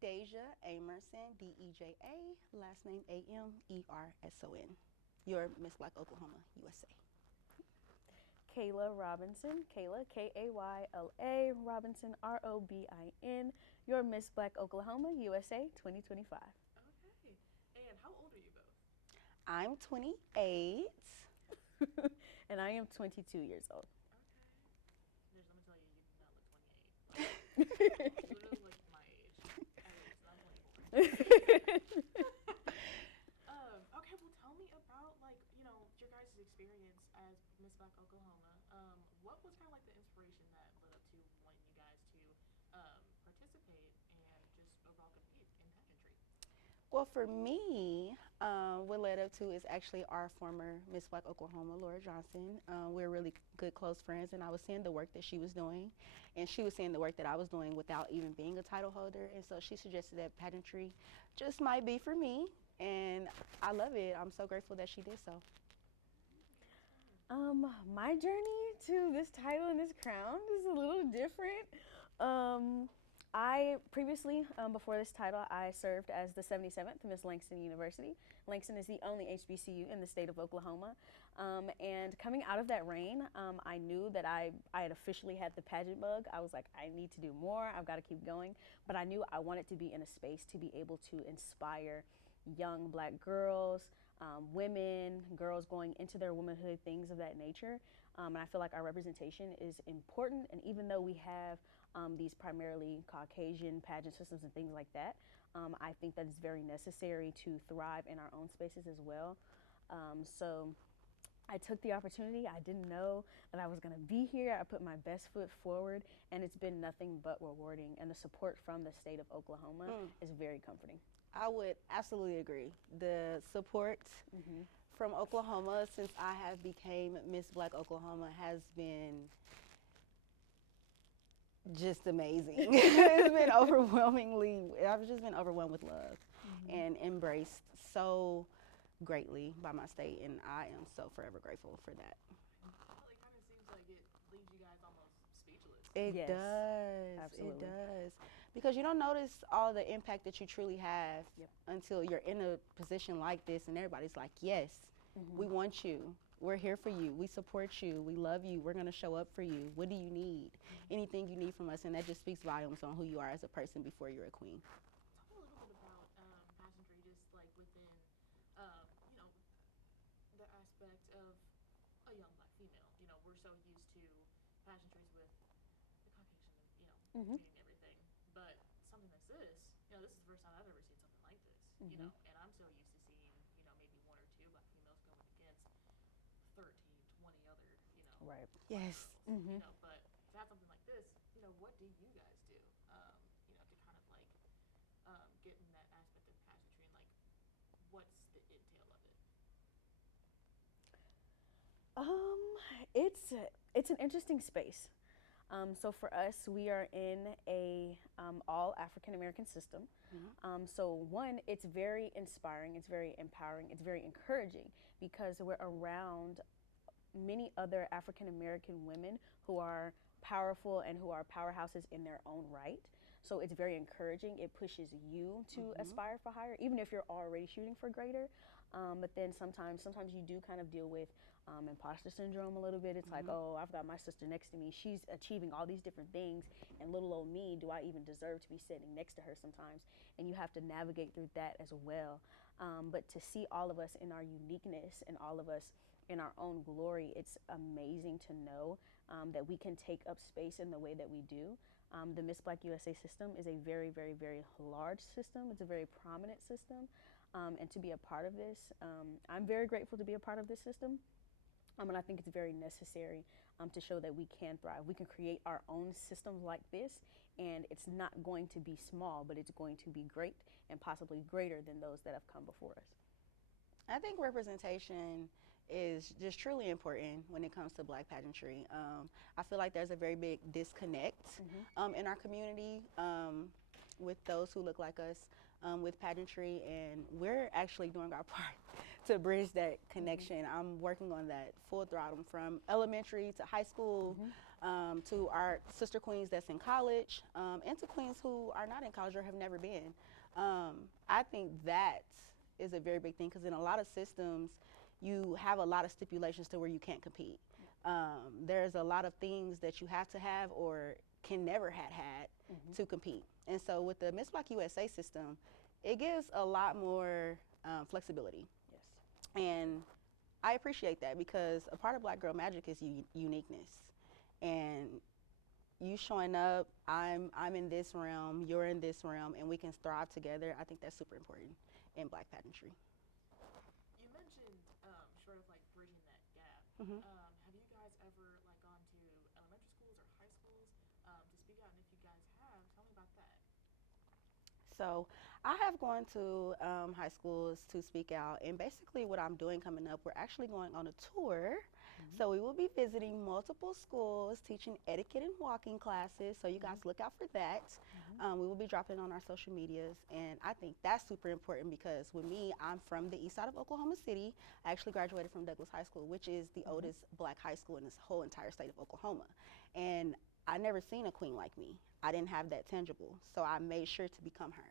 Deja Amerson, Deja, last name Amerson. Your Miss Black Oklahoma, USA. Kayla Robinson, Kayla, Kayla Robinson, Robin, your Miss Black Oklahoma, USA 2025. Okay. And how old are you both? I'm 28. And I am 22 years old. Okay. There's, let me tell you, you do not look 28. You literally look my age. At least, I'm 24. Okay, well, tell me about, like, your guys' experience as Miss Black Oklahoma. What was kind of like the inspiration that led up to wanting you guys to participate and just overall compete in pageantry? Well, for me, what led up to is actually our former Miss Black Oklahoma, Laura Johnson. We're really good, close friends, and I was seeing the work that she was doing, and she was seeing the work that I was doing without even being a title holder. And so she suggested that pageantry just might be for me, and I love it. I'm so grateful that she did so. My journey to this title and this crown is a little different. I previously, before this title, I served as the 77th Miss Langston University. Langston is the only HBCU in the state of Oklahoma. And coming out of that reign, I knew that I had officially had the pageant bug. I was like, I need to do more. I've got to keep going. But I knew I wanted to be in a space to be able to inspire young black girls, women, girls going into their womanhood, things of that nature. And I feel like our representation is important. And even though we have these primarily Caucasian pageant systems and things like that, I think that it's very necessary to thrive in our own spaces as well. So I took the opportunity. I didn't know that I was going to be here. I put my best foot forward, and it's been nothing but rewarding. And the support from the state of Oklahoma is very comforting. I would absolutely agree. The support from Oklahoma since I have became Miss Black Oklahoma has been just amazing. It's been overwhelmingly, I've just been overwhelmed with love and embraced so greatly by my state, and I am so forever grateful for that. Well, it kind of seems like it leaves you guys almost speechless. It Yes, does. absolutely. It does. Because you don't notice all the impact that you truly have Yep. until you're in a position like this and everybody's like, yes, we want you. We're here for you. We support you. We love you. We're going to show up for you. What do you need? Anything you need from us. And that just speaks volumes on who you are as a person before you're a queen. Talk a little bit about pageantry, just like within, you know, the aspect of a young black female. We're so used to pageantries with the Caucasian, community and everything. But something like this, this is the first time I've ever seen something like this. And I'm so used to seeing, maybe one or two black females going against 13, 20 other, Right. Yes. But to have something like this, what do you guys do, to kind of like get in that aspect of pageantry and like what's the entail of it? It's an interesting space. So for us, we are in a all African American system. So one, it's very inspiring, it's very empowering, it's very encouraging because we're around many other African American women who are powerful and who are powerhouses in their own right. So it's very encouraging. It pushes you to aspire for higher, even if you're already shooting for greater. But then sometimes you do kind of deal with imposter syndrome a little bit. It's like, oh, I've got my sister next to me. She's achieving all these different things, and little old me, do I even deserve to be sitting next to her sometimes? And you have to navigate through that as well. But to see all of us in our uniqueness and all of us in our own glory, it's amazing to know that we can take up space in the way that we do. The Miss Black USA system is a very, very, very large system. It's a very prominent system. And to be a part of this, I'm very grateful to be a part of this system. And I think it's very necessary to show that we can thrive. We can create our own systems like this, and it's not going to be small, but it's going to be great and possibly greater than those that have come before us. I think representation is just truly important when it comes to black pageantry. I feel like there's a very big disconnect in our community with those who look like us with pageantry, and we're actually doing our part to bridge that connection. I'm working on that full throttle from elementary to high school, to our sister queens that's in college, and to queens who are not in college or have never been. I think that is a very big thing because in a lot of systems, you have a lot of stipulations to where you can't compete. There's a lot of things that you have to have or can never had to compete. And so with the Miss Black USA system, it gives a lot more flexibility. Yes. And I appreciate that because a part of Black Girl Magic is uniqueness. And you showing up, I'm in this realm, you're in this realm, and we can thrive together. I think that's super important in Black pageantry. You mentioned sort of like bridging that gap. Hmm. Have you guys ever like gone to elementary schools or high schools to speak out? And if you guys have, tell me about that. So I have gone to high schools to speak out, and basically what I'm doing coming up, we're actually going on a tour. So we will be visiting multiple schools, teaching etiquette and walking classes. So you guys look out for that. We will be dropping on our social medias, and I think that's super important because with me, I'm from the east side of Oklahoma City. I actually graduated from Douglas High School, which is the oldest Black high school in this whole entire state of Oklahoma. And I never seen a queen like me. I didn't have that tangible, so I made sure to become her.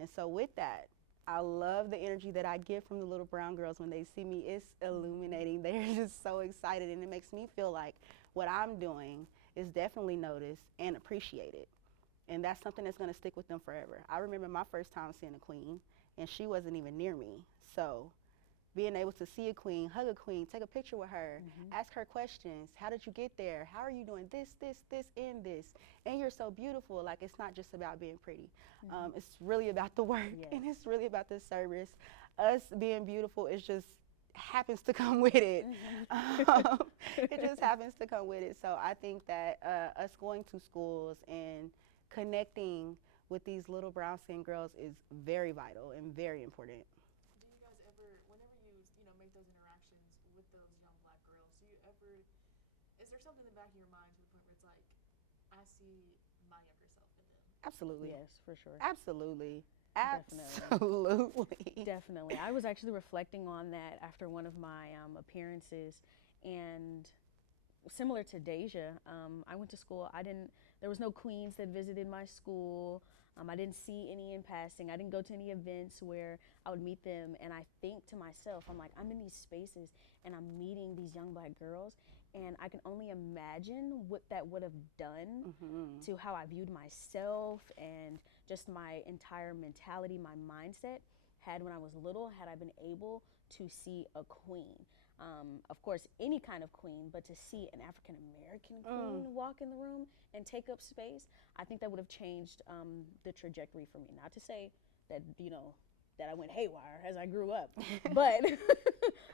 And so with that, I love the energy that I get from the little brown girls when they see me. It's illuminating. They're just so excited, and it makes me feel like what I'm doing is definitely noticed and appreciated. And that's something that's going to stick with them forever. I remember my first time seeing a queen, and she wasn't even near me. So being able to see a queen, hug a queen, take a picture with her, ask her questions. How did you get there? How are you doing this, and this? And you're so beautiful. Like, it's not just about being pretty. It's really about the work, and it's really about the service. Us being beautiful is just happens to come with it. It just happens to come with it. So I think that us going to schools and connecting with these little brown skinned girls is very vital and very important. Do you guys ever, whenever you make those interactions with those young Black girls, do you ever, is there something in the back of your mind to the point where it's like, I see my younger self in them? Absolutely. Yes, for sure. Absolutely. Definitely. Absolutely. Definitely. I was actually reflecting on that after one of my appearances, and similar to Deja, I went to school. There was no queens that visited my school. I didn't see any in passing. I didn't go to any events where I would meet them. And I think to myself, I'm like, I'm in these spaces and I'm meeting these young Black girls. And I can only imagine what that would have done to how I viewed myself and just my entire mentality, my mindset had when I was little, had I been able to see a queen. Of course, any kind of queen, but to see an African American queen walk in the room and take up space, I think that would have changed the trajectory for me. Not to say that, that I went haywire as I grew up, but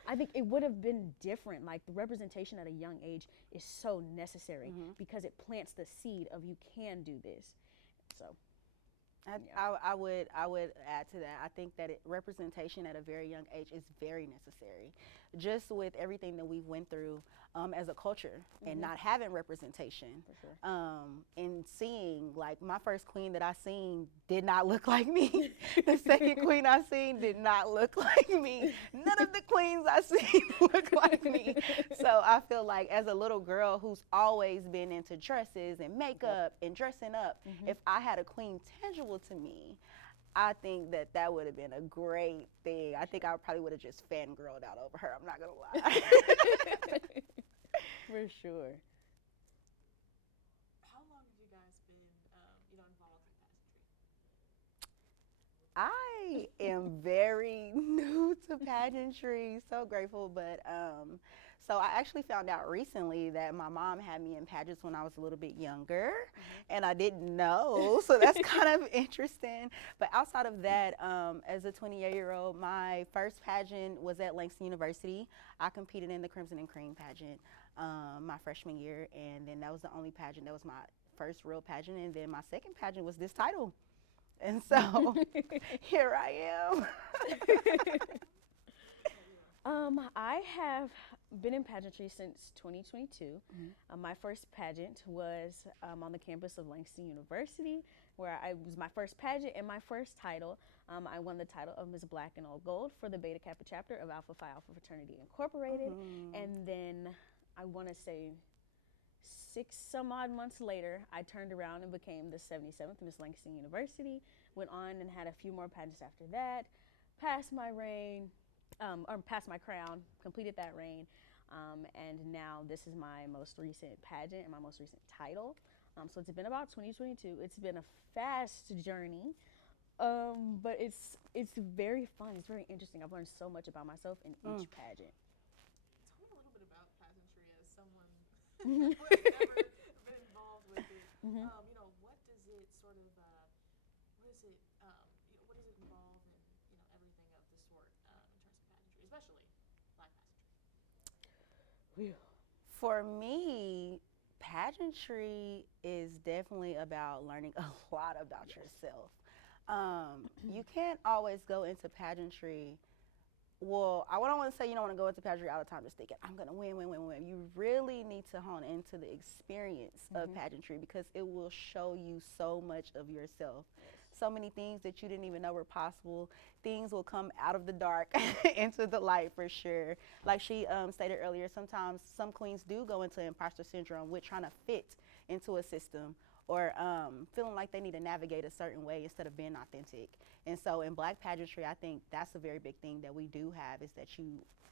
I think it would have been different. Like, the representation at a young age is so necessary because it plants the seed of you can do this. So. I would add to that. I think that representation at a very young age is very necessary. Just with everything that we've went through as a culture and not having representation, For sure. And seeing, like, my first queen that I seen did not look like me. The second queen I seen did not look like me. None of the queens I seen look like me. So I feel like as a little girl who's always been into dresses and makeup and dressing up, if I had a queen tangible to me, I think that would have been a great thing. I think I probably would have just fangirled out over her. I'm not gonna lie. For sure. How long have you guys been, involved in pageantry? I am very new to pageantry. So grateful, but so I actually found out recently that my mom had me in pageants when I was a little bit younger, and I didn't know. So that's kind of interesting. But outside of that, as a 28-year-old, my first pageant was at Langston University. I competed in the Crimson and Cream pageant my freshman year, and then that was the only pageant. That was my first real pageant, and then my second pageant was this title. And so here I am. I have been in pageantry since 2022. My first pageant was on the campus of Langston University, where I was my first pageant and my first title. I won the title of Miss Black and Old Gold for the Beta Kappa chapter of Alpha Phi Alpha Fraternity Incorporated. And then I want to say 6 some odd months later, I turned around and became the 77th Miss Langston University. Went on and had a few more pageants after that. Passed my reign, or passed my crown, completed that reign, and now this is my most recent pageant and my most recent title. So it's been about 2022. It's been a fast journey, but it's very fun. It's very interesting. I've learned so much about myself in each pageant. Tell me a little bit about pageantry as someone who has never been involved with it. You know, what does it sort of, what is it, you know, what does it involve and, you know, everything of the sort in terms of pageantry, especially Black pageantry? For me, pageantry is definitely about learning a lot about yourself. You can't always go into pageantry. Well, I don't want to say you don't want to go into pageantry all the time just thinking, I'm going to win, win, win, win. You really need to hone into the experience of pageantry because it will show you so much of yourself. So many things that you didn't even know were possible. Things will come out of the dark into the light for sure. Like she stated earlier, sometimes some queens do go into imposter syndrome with trying to fit into a system or feeling like they need to navigate a certain way instead of being authentic. And so in Black pageantry, I think that's a very big thing that we do have is that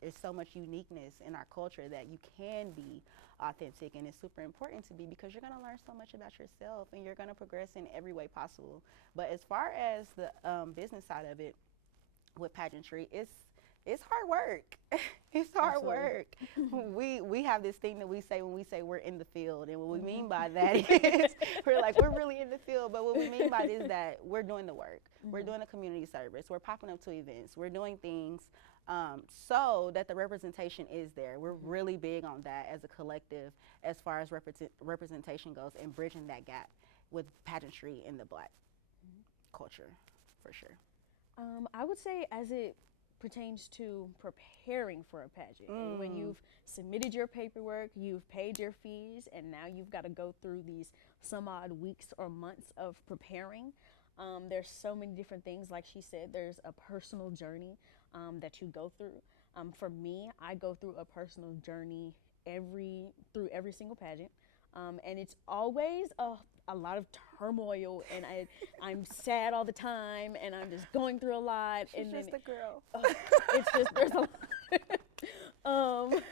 there's so much uniqueness in our culture that you can be authentic, and it's super important to be because you're going to learn so much about yourself and you're going to progress in every way possible. But as far as the business side of it with pageantry, it's hard work. It's hard Absolutely. work. We have this thing that we say when we say we're in the field, and what we mean by that is we're really in the field. But what we mean by it is that we're doing the work. We're doing a community service. We're popping up to events. We're doing things so that the representation is there. We're really big on that as a collective as far as representation goes and bridging that gap with pageantry in the Black culture, for sure. I would say as it pertains to preparing for a pageant. And when you've submitted your paperwork, you've paid your fees, and now you've got to go through these some odd weeks or months of preparing. There's so many different things. Like she said, there's a personal journey that you go through. For me, I go through a personal journey through every single pageant. And it's always a lot of turmoil, and I'm sad all the time, and I'm just going through a lot. She's and just then a girl. it's just there's a lot.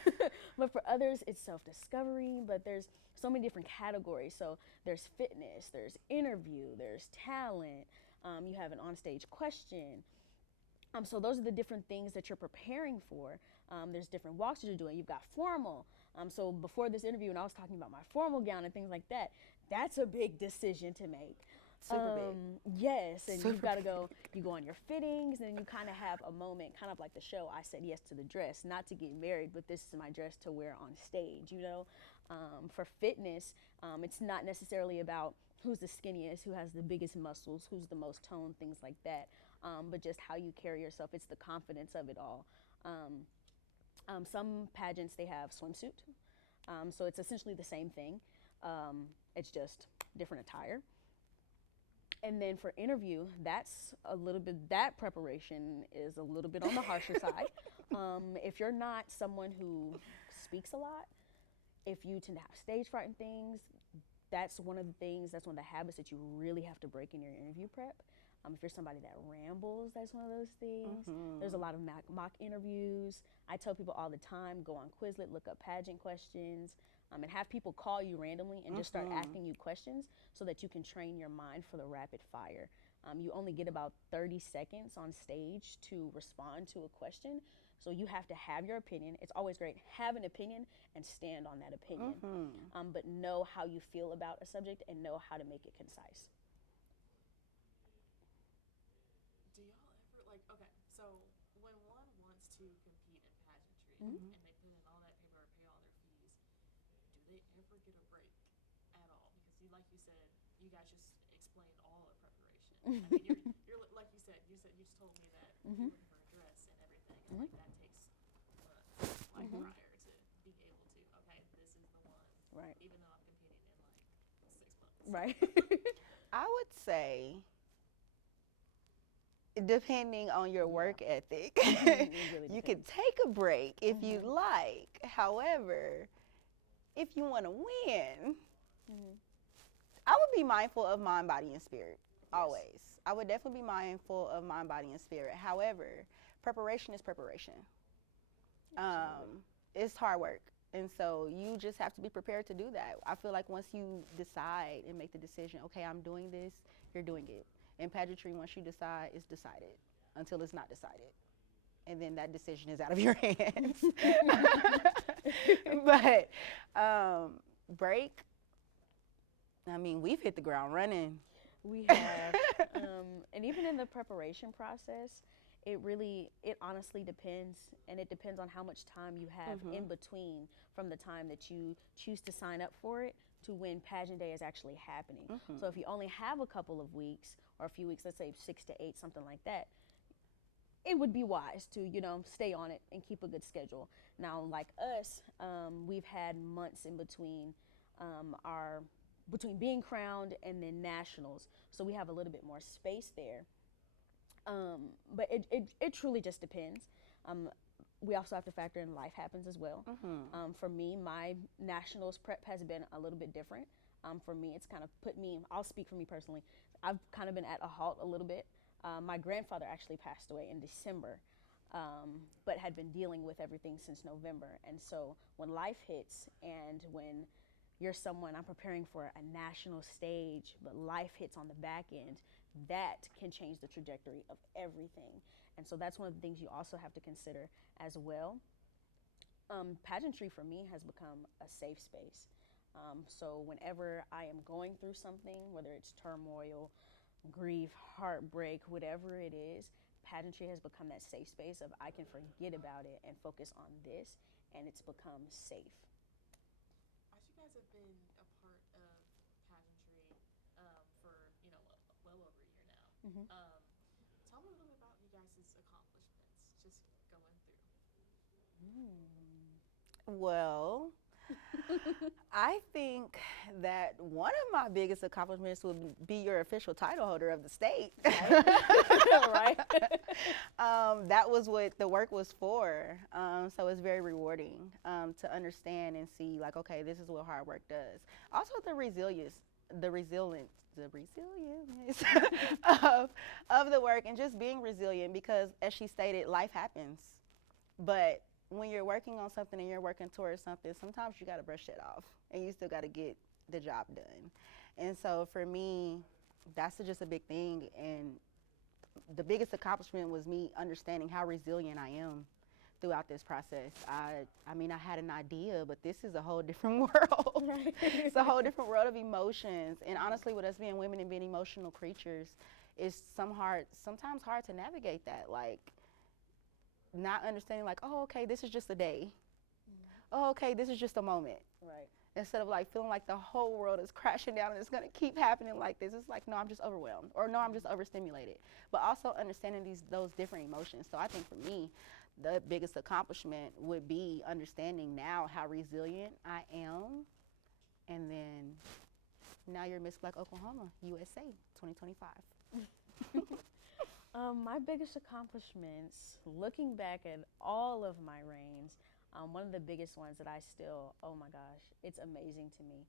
But for others, it's self-discovery. But there's so many different categories. So there's fitness, there's interview, there's talent. You have an on-stage question. So those are the different things that you're preparing for. There's different walks that you're doing. You've got formal. So before this interview, and I was talking about my formal gown and things like that, that's a big decision to make. Super big. Yes, and Super you've got to go, you go on your fittings, and you kind of have a moment, kind of like the show, I said yes to the dress, not to get married, but this is my dress to wear on stage, you know? For fitness, it's not necessarily about who's the skinniest, who has the biggest muscles, who's the most toned, things like that, but just how you carry yourself. It's the confidence of it all. Some pageants, they have swimsuit, so it's essentially the same thing. It's just different attire. And then for interview, that's a little bit, that preparation is a little bit on the harsher side. If you're not someone who speaks a lot, if you tend to have stage fright and things, that's one of the things, that's one of the habits that you really have to break in your interview prep. If you're somebody that rambles, that's one of those things. There's a lot of mock interviews. I tell people all the time, go on Quizlet, look up pageant questions, and have people call you randomly and just start asking you questions so that you can train your mind for the rapid fire. You only get about 30 seconds on stage to respond to a question, so you have to have your opinion. It's always great, have an opinion and stand on that opinion, but know how you feel about a subject and know how to make it concise. Do y'all ever, like, okay, so when one wants to compete in pageantry and they put in all that paperwork, pay all their fees, do they ever get a break at all? Because you, like you said, you guys just explained all the preparation. I mean, you're like you said, you just told me that you're looking for a dress and everything, and like that takes months, like prior to Right. I would say, depending on your Yeah. work ethic, It really you can depends. take a break if you Mhm. like. However, if you want to win, Mhm. I would be mindful of mind, body, and spirit. Yes. Always. I would definitely be mindful of mind, body, and spirit. However, preparation is preparation. Absolutely. It's hard work. And so you just have to be prepared to do that. I feel like once you decide and make the decision, okay, I'm doing this, you're doing it. In pageantry, once you decide, it's decided until it's not decided. And then that decision is out of your hands. But break, I mean, we've hit the ground running. We have, and even in the preparation process, it honestly depends, and it depends on how much time you have Mhm. in between from the time that you choose to sign up for it to when pageant day is actually happening. Mhm. So if you only have a couple of weeks or a few weeks, let's say 6 to 8, something like that, it would be wise to stay on it and keep a good schedule. Now, like us, we've had months in between our between being crowned and then nationals, so we have a little bit more space there. But it truly just depends. Um, we also have to factor in life happens as well. Mhm. For me, my nationals prep has been a little bit different. For me, it's kind of put me, I'll speak for me personally, I've kind of been at a halt a little bit. My grandfather actually passed away in December, but had been dealing with everything since November. And so when life hits and when you're someone, I'm preparing for a national stage, but life hits on the back end, that can change the trajectory of everything. And so that's one of the things you also have to consider as well. Pageantry for me has become a safe space. So whenever I am going through something, whether it's turmoil, grief, heartbreak, whatever it is, pageantry has become that safe space of I can forget about it and focus on this, and it's become safe. As you guys have been a part of pageantry for well over a year now, Mm-hmm. tell me a little bit about you guys' accomplishments. Just going through. Well, I think that one of my biggest accomplishments would be your official title holder of the state. Right. Right. That was what the work was for. So it's very rewarding to understand and see, like, okay, this is what hard work does. Also, the resilience, the resilience of the work, and just being resilient because, as she stated, life happens. But when you're working on something and you're working towards something, sometimes you got to brush it off and you still got to get the job done. And so for me, that's just a big thing. And the biggest accomplishment was me understanding how resilient I am throughout this process. I mean, I had an idea, but this is a whole different world. Right. It's a whole different world of emotions. And honestly, with us being women and being emotional creatures, it's sometimes hard to navigate that. Like, not understanding, like, oh, okay, this is just a day. Oh, okay, this is just a moment. Right. Instead of like feeling like the whole world is crashing down and it's gonna keep happening like this, it's like, no, I'm just overwhelmed, or no, I'm just overstimulated. But also understanding those different emotions. So I think for me, the biggest accomplishment would be understanding now how resilient I am, and then now you're Miss Black Oklahoma USA 2025. My biggest accomplishments, looking back at all of my reigns, one of the biggest ones that I still, oh my gosh, it's amazing to me.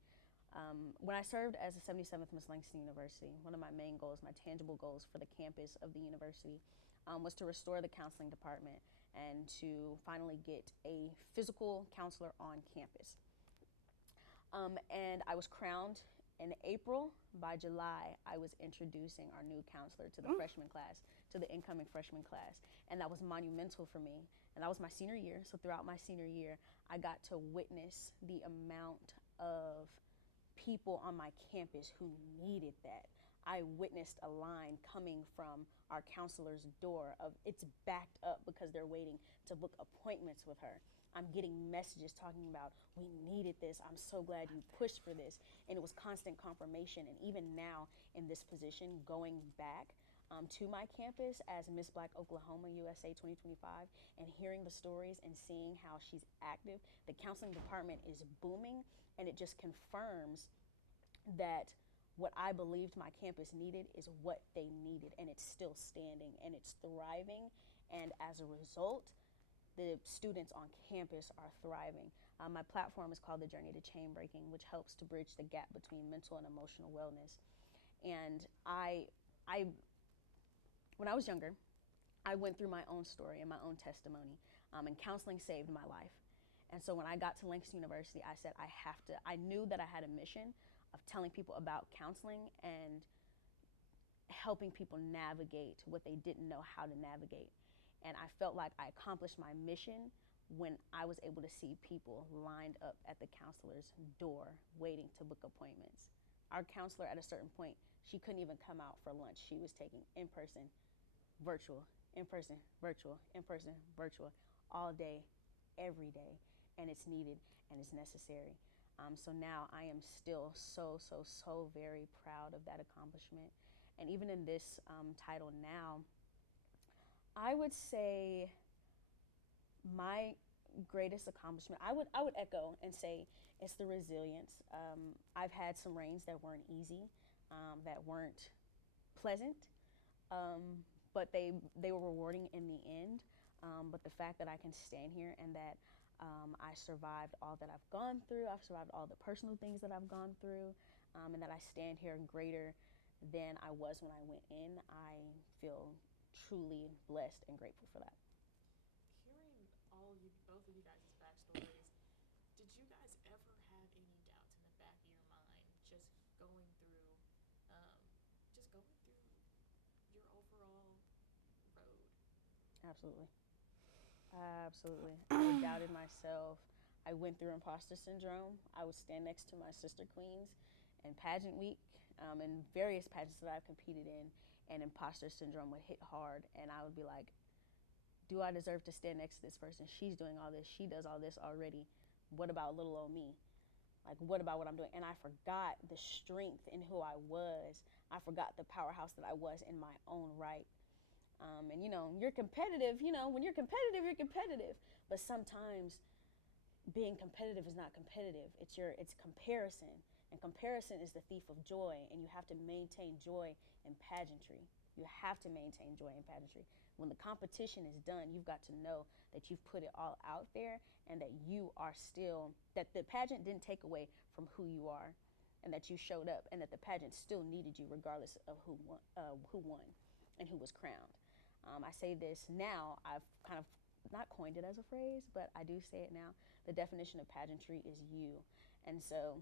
When I served as the 77th Miss Langston University, one of my main goals, my tangible goals for the campus of the university, was to restore the counseling department and to finally get a physical counselor on campus. And I was crowned in April. By July, I was introducing our new counselor to the freshman class, to the incoming freshman class. And that was monumental for me. And that was my senior year. So throughout my senior year, I got to witness the amount of people on my campus who needed that. I witnessed a line coming from our counselor's door of it's backed up because they're waiting to book appointments with her. I'm getting messages talking about we needed this. I'm so glad you pushed for this. And it was constant confirmation. And even now in this position, going back to my campus as Miss Black Oklahoma USA 2025 and hearing the stories and seeing how she's active, the counseling department is booming, and it just confirms that what I believed my campus needed is what they needed, and it's still standing and it's thriving. And as a result, the students on campus are thriving. My platform is called the Journey to Chain Breaking, which helps to bridge the gap between mental and emotional wellness. And I when I was younger, I went through my own story and my own testimony, and counseling saved my life. And so when I got to Langston University, I said I knew that I had a mission of telling people about counseling and helping people navigate what they didn't know how to navigate. And I felt like I accomplished my mission when I was able to see people lined up at the counselor's door waiting to book appointments. Our counselor, at a certain point, she couldn't even come out for lunch. She was taking in person, virtual, in person, virtual, in person, virtual, all day, every day. And it's needed and it's necessary. So now I am still so very proud of that accomplishment. And even in this title now, I would say my greatest accomplishment, I would echo and say it's the resilience. I've had some reigns that weren't easy, that weren't pleasant, but they were rewarding in the end. But the fact that I can stand here and that I survived all that I've gone through, I've survived all the personal things that I've gone through, and that I stand here greater than I was when I went in, I feel truly blessed and grateful for that. Hearing both of you guys' backstories, did you guys ever have any doubts in the back of your mind going through, um, just going through your overall road? Absolutely. Absolutely. I doubted myself. I went through imposter syndrome. I would stand next to my sister queens in pageant week, and various pageants that I've competed in, and imposter syndrome would hit hard. And I would be like, do I deserve to stand next to this person? She's doing all this. She does all this already. What about little old me? Like, what about what I'm doing? And I forgot the strength in who I was. I forgot the powerhouse that I was in my own right. And you're competitive. When you're competitive, you're competitive. But sometimes being competitive is not competitive. It's comparison, and comparison is the thief of joy. And you have to maintain joy in pageantry. You have to maintain joy in pageantry. When the competition is done, you've got to know that you've put it all out there, and that you are still, that the pageant didn't take away from who you are, and that you showed up, and that the pageant still needed you regardless of who won and who was crowned. I say this now, I've kind of not coined it as a phrase, but I do say it now. The definition of pageantry is you. And so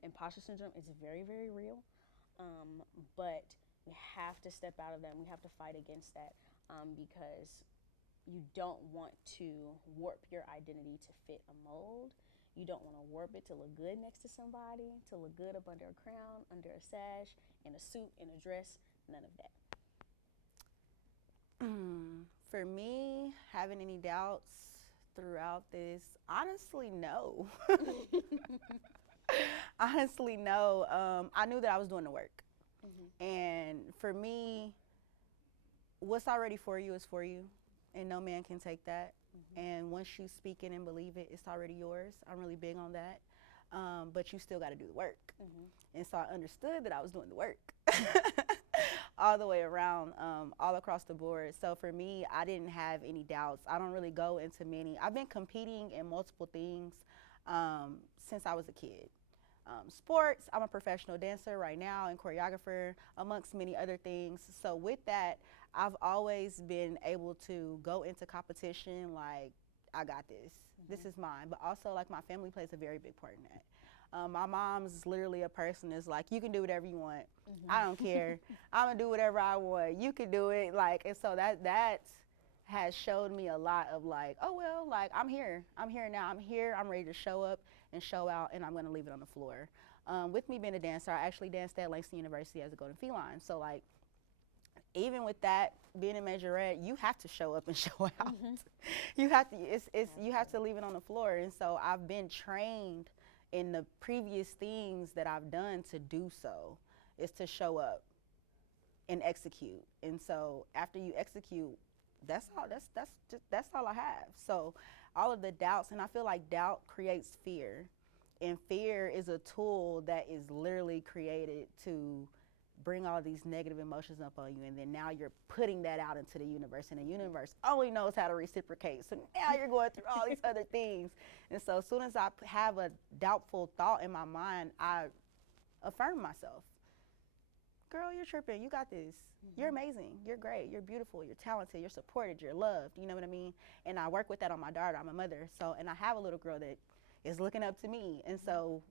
imposter syndrome is very, very real, but we have to step out of that, and we have to fight against that, because you don't want to warp your identity to fit a mold. You don't want to warp it to look good next to somebody, to look good up under a crown, under a sash, in a suit, in a dress, none of that. For me, having any doubts throughout this, honestly, no. Honestly, no. I knew that I was doing the work. Mm-hmm. And for me, what's already for you is for you, and no man can take that. Mm-hmm. And once you speak it and believe it, it's already yours. I'm really big on that. But you still got to do the work. Mm-hmm. And so I understood that I was doing the work. All the way around, all across the board. So for me, I didn't have any doubts. I don't really go into many. I've been competing in multiple things since I was a kid. Sports, I'm a professional dancer right now and choreographer, amongst many other things. So with that, I've always been able to go into competition like, I got this. Mm-hmm. This is mine. But also, like, my family plays a very big part in that. My mom's literally a person that's like, you can do whatever you want. Mm-hmm. I don't care. I'm gonna do whatever I want. You can do it. Like, and so that has showed me a lot of like, oh well, like I'm here now. I'm here. I'm ready to show up and show out, and I'm gonna leave it on the floor. With me being a dancer, I actually danced at Langston University as a Golden Feline. So like, even with that, being a majorette, you have to show up and show out. Mm-hmm. You have to. You have to leave it on the floor. And so I've been trained in the previous things that I've done to do so, is to show up and execute. And so after you execute, that's all I have. So all of the doubts, and I feel like doubt creates fear. And fear is a tool that is literally created to bring all these negative emotions up on you, and then now you're putting that out into the universe, and the universe only knows how to reciprocate. So now you're going through all these other things. And so as soon as I have a doubtful thought in my mind, I affirm myself. Girl, you're tripping. You got this. You're amazing. You're great. You're beautiful. You're talented. You're supported. You're loved. You know what I mean? And I work with that on my daughter. I'm a mother. So, and I have a little girl that is looking up to me. And so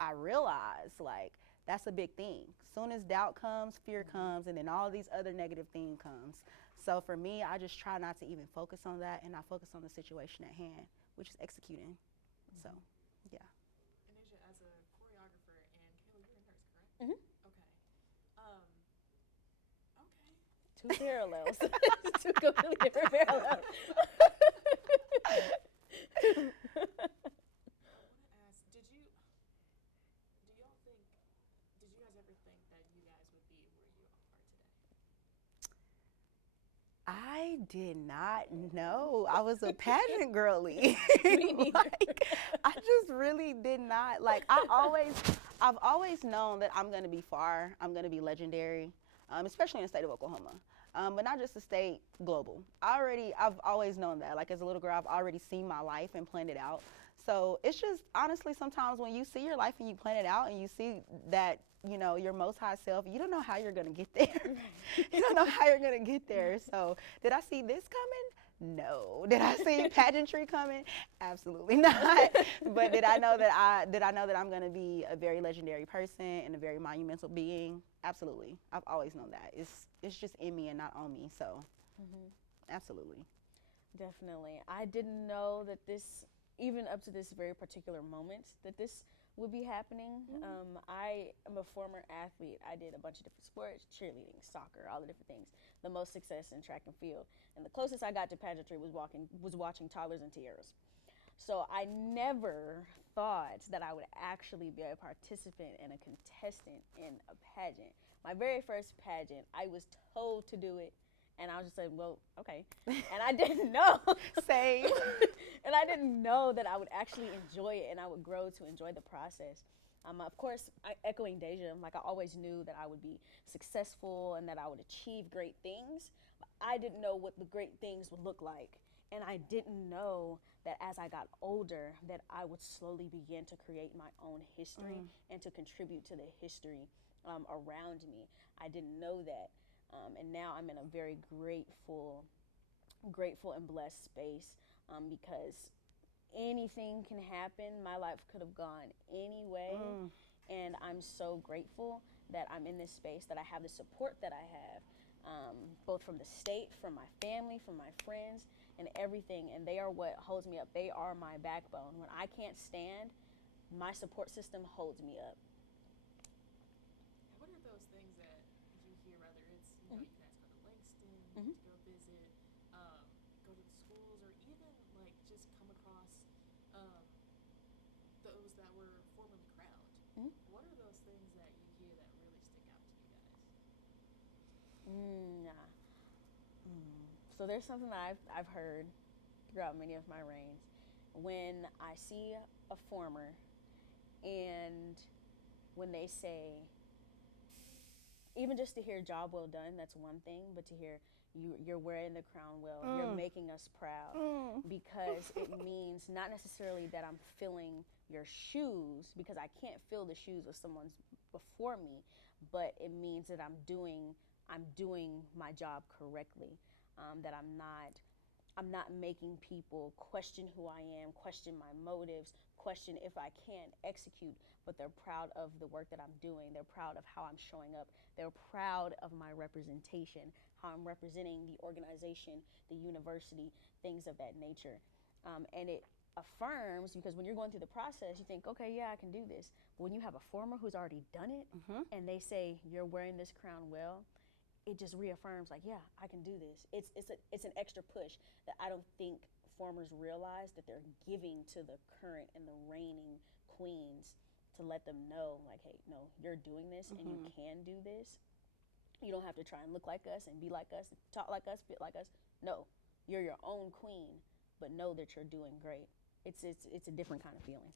I realize, like, that's a big thing. Soon as doubt comes, fear comes, and then all these other negative things comes. So for me, I just try not to even focus on that, and I focus on the situation at hand, which is executing. So, yeah. And Asia, as a choreographer, and Kayla, you're a nurse, correct? Mhm. Okay. Okay. Two parallels. Two completely different parallels. I want to ask, do y'all think, did you guys ever think that you guys would be where you are today? I did not know I was a pageant girly. Me neither. Like, I just really did not. Like, I've always known that I'm gonna be far. I'm gonna be legendary, especially in the state of Oklahoma. But not just the state, global. I've always known that. Like, as a little girl, I've already seen my life and planned it out. So it's just, honestly, sometimes when you see your life and you plan it out and you see that, you know, your most high self, you don't know how you're gonna get there. You don't know how you're gonna get there. So did I see this coming? No. Did I see pageantry coming? Absolutely not. But did I know that I'm gonna be a very legendary person and a very monumental being? Absolutely. I've always known that. It's just in me and not on me. So absolutely. Definitely. I didn't know that this, even up to this very particular moment, that this would be happening. I am a former athlete. I did a bunch of different sports, cheerleading, soccer, all the different things. The most success in track and field. And the closest I got to pageantry was watching Toddlers and Tiaras. So I never thought that I would actually be a participant and a contestant in a pageant. My very first pageant, I was told to do it, and I was just like, well, okay. And I didn't know. Same. And I didn't know that I would actually enjoy it and I would grow to enjoy the process. Of course, echoing Deja, like I always knew that I would be successful and that I would achieve great things. But I didn't know what the great things would look like. And I didn't know that as I got older that I would slowly begin to create my own history and to contribute to the history around me. I didn't know that. And now I'm in a very grateful and blessed space because anything can happen. My life could have gone any way. And I'm so grateful that I'm in this space, that I have the support that I have, both from the state, from my family, from my friends, and everything. And they are what holds me up. They are my backbone. When I can't stand, my support system holds me up. What are those things that you hear, whether it's, you know, you guys go to Langston to go visit, go to the schools, or even like just come across those that were formerly crowned? What are those things that you hear that really stick out to you guys? So there's something that I've heard throughout many of my reigns. When I see a former and when they say, even just to hear job well done, that's one thing, but to hear you're wearing the crown well, you're making us proud, because it means not necessarily that I'm filling your shoes, because I can't fill the shoes of someone's before me, but it means that I'm doing my job correctly, that I'm not making people question who I am, question my motives, question if I can execute, but they're proud of the work that I'm doing. They're proud of how I'm showing up. They're proud of my representation, how I'm representing the organization, the university, things of that nature. And it affirms, because when you're going through the process, you think, okay, yeah, I can do this. But when you have a former who's already done it and they say, you're wearing this crown well, it just reaffirms, like, yeah, I can do this. It's an extra push that I don't think formers realize that they're giving to the current and the reigning queens, to let them know, like, hey, no, you're doing this and you can do this. You don't have to try and look like us and be like us, talk like us, fit like us. No, you're your own queen, but know that you're doing great. It's a different kind of feeling.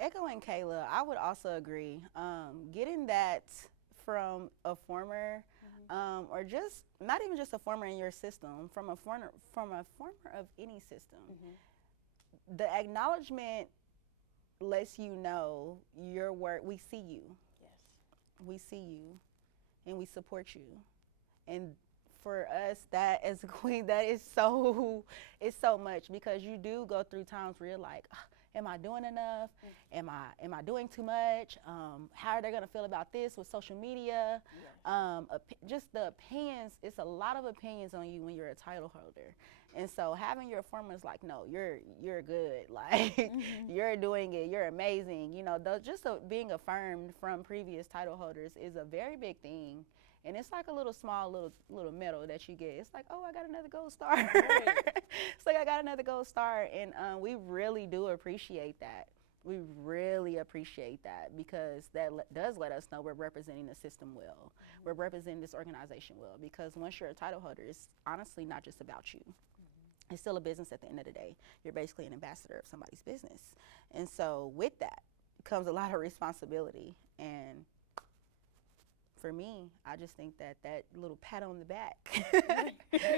Echoing Kayla, I would also agree. Getting that from a former, or just not even just a former in your system, from a former of any system, the acknowledgement lets you know your work. We see you. Yes. We see you, and we support you. And for us, that as a queen, that is so, it's so much, because you do go through times where you're like, am I doing enough? Am I doing too much? How are they gonna feel about this with social media? Yes. Just the opinions. It's a lot of opinions on you when you're a title holder, and so having your formers like, no, you're good, like you're doing it, you're amazing. You know, just being affirmed from previous title holders is a very big thing. And it's like a little small little medal that you get. It's like, oh, I got another gold star. Right. It's like I got another gold star, and we really do appreciate that. We really appreciate that, because that does let us know we're representing the system well. We're representing this organization well, because once you're a title holder, it's honestly not just about you. It's still a business at the end of the day. You're basically an ambassador of somebody's business. And so with that comes a lot of responsibility. And for me, I just think that little pat on the back,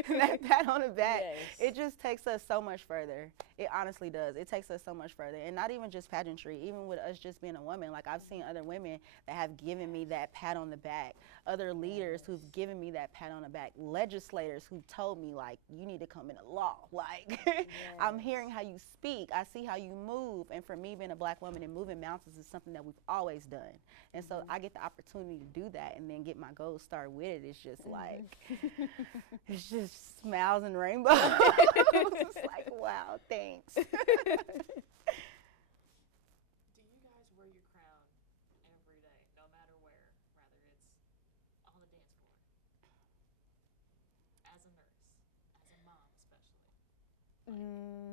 that pat on the back, Yes. it just takes us so much further. It honestly does. It takes us so much further. And not even just pageantry, even with us just being a woman. Like, I've seen other women that have given me that pat on the back, other leaders who've given me that pat on the back, legislators who've told me, like, you need to come into law. Like, I'm hearing how you speak. I see how you move. And for me, being a black woman and moving mountains is something that we've always done. And so I get the opportunity to do that and then get my gold star with it. It's just like, it's just smiles and rainbows. It's like, wow, thanks. Do you guys wear your crown every day, no matter where, rather it's on the dance floor? As a nurse, as a mom especially.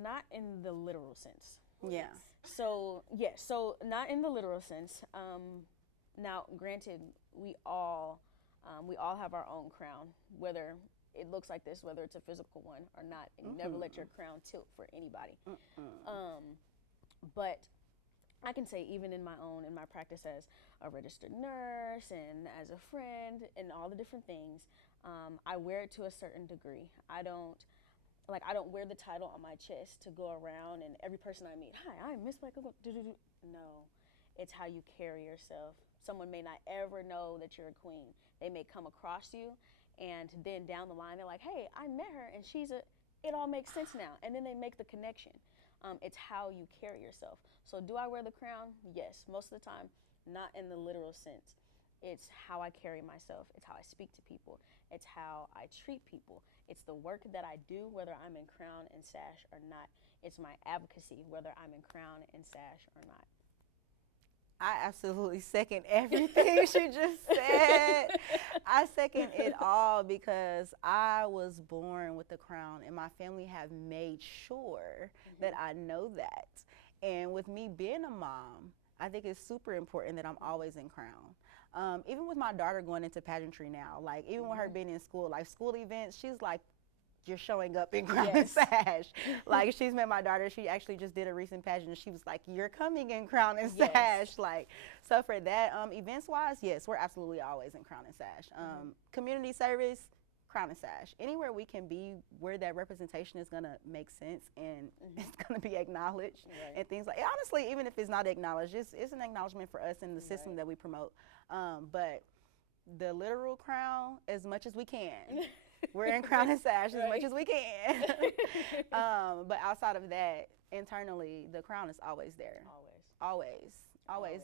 Not in the literal sense. Yeah. So yes, so not in the literal sense. Now, granted, we all have our own crown, whether it looks like this, whether it's a physical one or not. And you never let your crown tilt for anybody. But I can say, even in my practice as a registered nurse and as a friend and all the different things, I wear it to a certain degree. I don't wear the title on my chest to go around and every person I meet, hi, I'm Miss Black. No, it's how you carry yourself. Someone may not ever know that you're a queen. They may come across you, and then down the line, they're like, hey, I met her, and it all makes sense now. And then they make the connection. It's how you carry yourself. So do I wear the crown? Yes, most of the time, not in the literal sense. It's how I carry myself. It's how I speak to people. It's how I treat people. It's the work that I do, whether I'm in crown and sash or not. It's my advocacy, whether I'm in crown and sash or not. I absolutely second everything she just said. I second it all, because I was born with the crown, and my family have made sure that I know that. And with me being a mom, I think it's super important that I'm always in crown. Even with my daughter going into pageantry now, like, even with her being in school, like school events, she's like, you're showing up in crown and sash. Like, she's met my daughter. She actually just did a recent pageant, and she was like, you're coming in crown and sash. Like, so for that, events-wise, yes, we're absolutely always in crown and sash. Community service, crown and sash. Anywhere we can be where that representation is going to make sense and it's going to be acknowledged and things like, honestly, even if it's not acknowledged, it's an acknowledgement for us in the system that we promote. But the literal crown, as much as we can. We're in crown and sash as much as we can. But outside of that, internally, the crown is always there. Always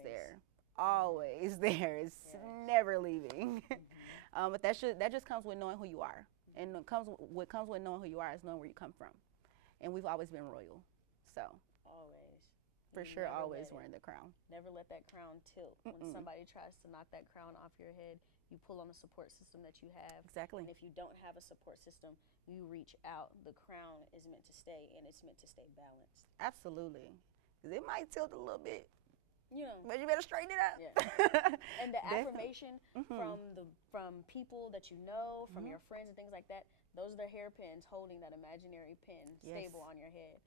there. Always there. It's never leaving. But that just comes with knowing who you are. And what comes with knowing who you are is knowing where you come from. And we've always been royal. So. Always. For sure, always wearing the crown. Never let that crown tilt. When somebody tries to knock that crown off your head, you pull on the support system that you have. Exactly. And if you don't have a support system, you reach out. The crown is meant to stay, and it's meant to stay balanced. Absolutely. Because it might tilt a little bit. You know. But you better straighten it up. Yeah. And the affirmation from people that you know, from your friends and things like that, those are the hairpins holding that imaginary pin stable on your head.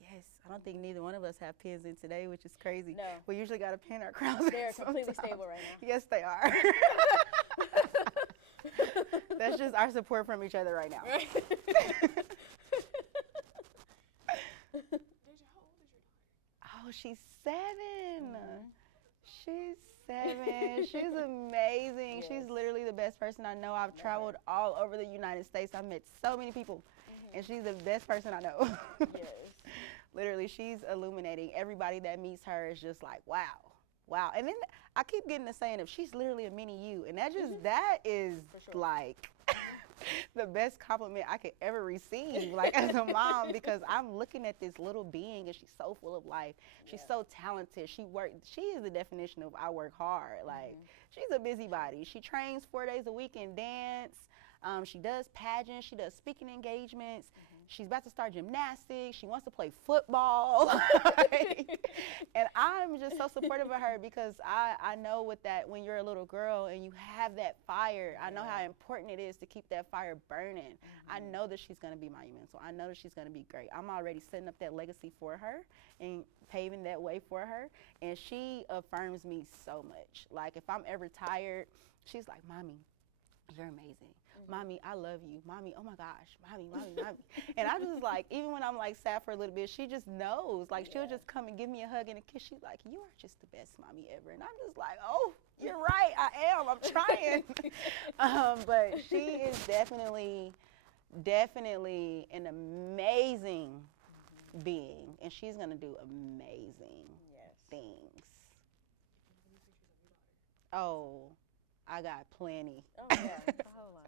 Yes, I don't think neither one of us have pins in today, which is crazy. No. We usually got to pin our crowns. They're completely sometimes. stable right now. Yes, they are. That's just our support from each other right now. Right. Deja, how old is your daughter? Oh, she's 7. She's 7. She's amazing. Yes. She's literally the best person I know. I've traveled all over the United States. I've met so many people, and she's the best person I know. Yes. Literally, she's illuminating. Everybody that meets her is just like, wow, wow. And then I keep getting the saying of she's literally a mini you, and that just that is For sure. like the best compliment I could ever receive, like as a mom, because I'm looking at this little being and she's so full of life. She's so talented. She is the definition of I work hard. Like she's a busybody. She trains 4 days a week in dance. She does pageants. She does speaking engagements. She's about to start gymnastics. She wants to play football. And I'm just so supportive of her because I know with that when you're a little girl and you have that fire, I know how important it is to keep that fire burning. I know that she's going to be monumental. I know that she's going to be great. I'm already setting up that legacy for her and paving that way for her. And she affirms me so much. Like if I'm ever tired, she's like, Mommy, you're amazing. Mommy, I love you. Mommy, oh my gosh. Mommy, mommy, mommy. And I just like, even when I'm like sad for a little bit, she just knows. Like she'll just come and give me a hug and a kiss. She's like, you are just the best mommy ever. And I'm just like, oh, you're right. I am. I'm trying. But she is definitely an amazing being. And she's going to do amazing things. Oh, I got plenty. Oh yeah, hold on.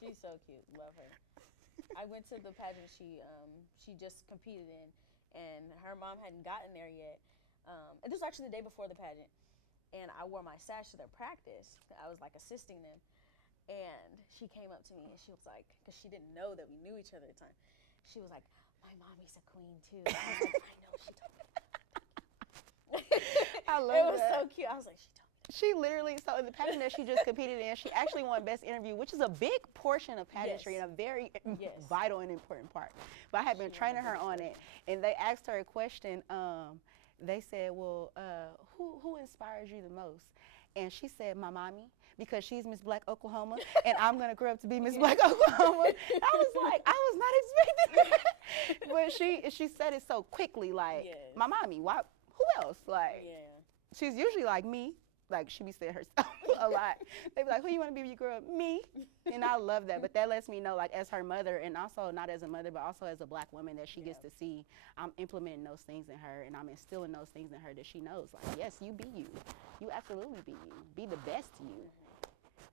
She's so cute. Love her. I went to the pageant she just competed in, and her mom hadn't gotten there yet. This was actually the day before the pageant, and I wore my sash to their practice. I was like assisting them, and she came up to me and she was like, because she didn't know that we knew each other at the time. She was like, "My mommy's a queen too." I was like, "I know." She told me. I love It was that. so cute. I was like, "She told me." She literally, so in the pageant that she just competed in, she actually won Best Interview, which is a big portion of pageantry and a very vital and important part. But I had been training her on it, and they asked her a question. They said, well, who inspires you the most? And she said, my mommy, because she's Miss Black Oklahoma, and I'm going to grow up to be Miss Black Oklahoma. I was like, I was not expecting that. But she said it so quickly, like, my mommy, why, who else? Like, she's usually like me. Like, she be saying herself a lot. They be like, who you want to be when you grow up? Me. And I love that. But that lets me know, like, as her mother, and also not as a mother, but also as a Black woman, that she gets to see I'm implementing those things in her, and I'm instilling those things in her that she knows. Like, yes, you be you. You absolutely be you. Be the best you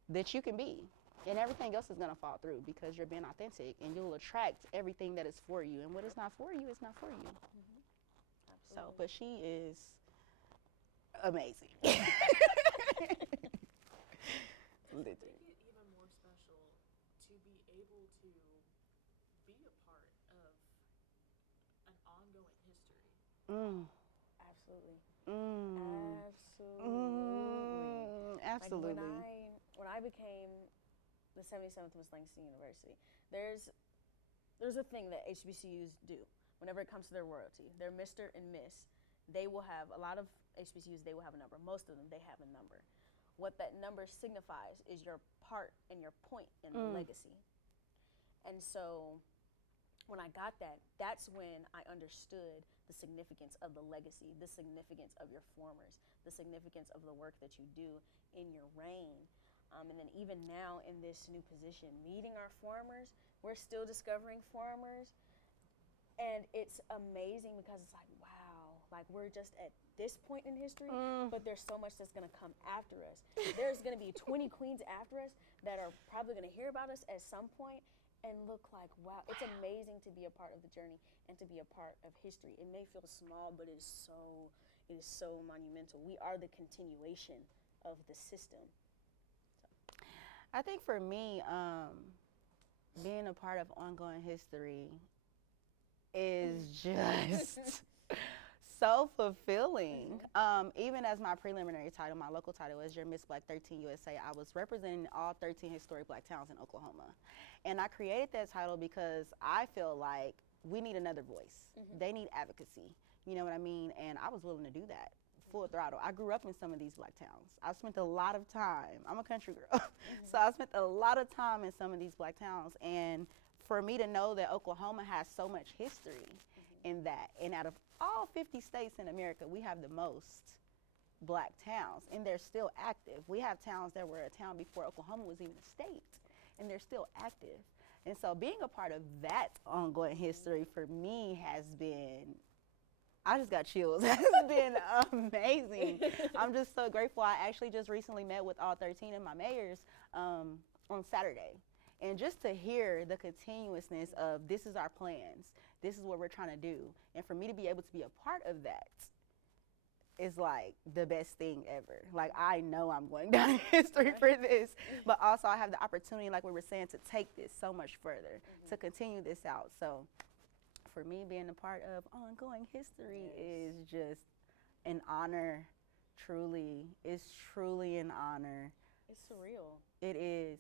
that you can be. And everything else is going to fall through because you're being authentic, and you'll attract everything that is for you. And what is not for you is not for you. So, but she is amazing. Make it even more special to be able to be a part of an ongoing history. Absolutely. Absolutely. Like when I became the 77th Miss Langston University, there's a thing that HBCUs do whenever it comes to their royalty. Their Mr. and Miss, they will have a lot of HBCUs, they will have a number. Most of them, they have a number. What that number signifies is your part and your point in the legacy. And so when I got that, that's when I understood the significance of the legacy, the significance of your formers, the significance of the work that you do in your reign. And then even now in this new position, meeting our formers, we're still discovering formers. And it's amazing because it's like, wow, like we're just at this point in history, but there's so much that's gonna come after us. There's gonna be 20 queens after us that are probably gonna hear about us at some point and look like, wow, it's amazing to be a part of the journey and to be a part of history. It may feel small, but it is so monumental. We are the continuation of the system. I think for me, being a part of ongoing history is just so fulfilling. Even as my preliminary title, my local title is your Miss Black 13 USA, I was representing all 13 historic Black towns in Oklahoma. And I created that title because I feel like we need another voice. They need advocacy. You know what I mean? And I was willing to do that full throttle. I grew up in some of these black towns. I spent a lot of time. I'm a country girl. So I spent a lot of time in some of these black towns. And for me to know that Oklahoma has so much history in that, and out of all 50 states in America, we have the most black towns, and they're still active. We have towns that were a town before Oklahoma was even a state, and they're still active. And so being a part of that ongoing history for me has been, I just got chills. It's been amazing. I'm just so grateful. I actually just recently met with all 13 of my mayors on Saturday. And just to hear the continuousness of this is our plans, this is what we're trying to do, and for me to be able to be a part of that is like the best thing ever. Like, I know I'm going down in history for this, but also I have the opportunity, like we were saying, to take this so much further, to continue this out. So for me, being a part of ongoing history is just an honor. Truly, it's truly an honor. It's surreal. It is.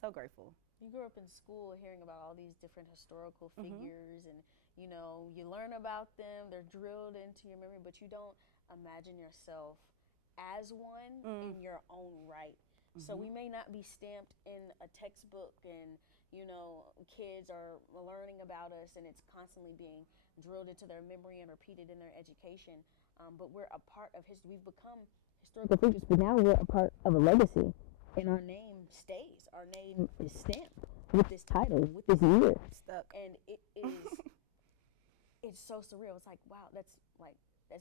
So grateful. You grew up in school hearing about all these different historical figures, and you know, you learn about them, they're drilled into your memory, but you don't imagine yourself as one in your own right. So we may not be stamped in a textbook, and you know, kids are learning about us and it's constantly being drilled into their memory and repeated in their education, but we're a part of history. We've become historical figures, but now we're a part of a legacy, and our name stays. Our name is stamped with this title, with this year. Stuck. And it is, it's so surreal. It's like, wow, that's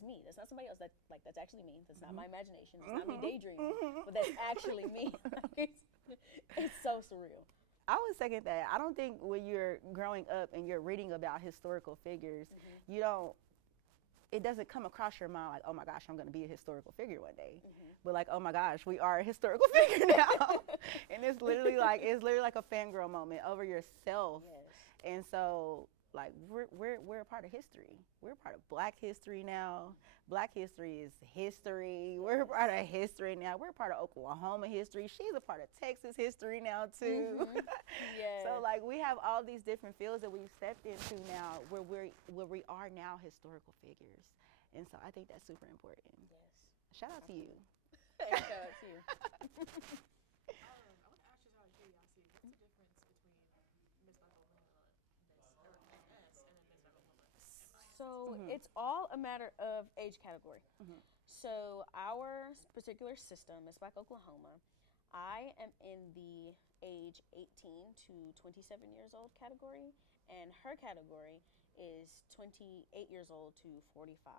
me. That's not somebody else. That's actually me. That's not my imagination. It's not me daydreaming, but that's actually me. It's so surreal. I would second that. I don't think when you're growing up and you're reading about historical figures, you don't, it doesn't come across your mind like, oh my gosh, I'm going to be a historical figure one day. But like, oh my gosh, we are a historical figure now. And it's literally like a fangirl moment over yourself. Yes. And so like we're a part of history. We're a part of Black history now. Black history is history. We're a part of history now. We're a part of Oklahoma history. She's a part of Texas history now too. Yes. So like we have all these different fields that we've stepped into now where we are now historical figures. And so I think that's super important. Yes. Shout out to you. Hey, shout out to you. I want to ask you out of curiosity, what's the difference between Miss Black Oklahoma, or MS, and then Miss Black Oklahoma? So it's all a matter of age category. So our particular system, Miss Black Oklahoma, I am in the age 18 to 27 years old category, and her category is 28 years old to 45.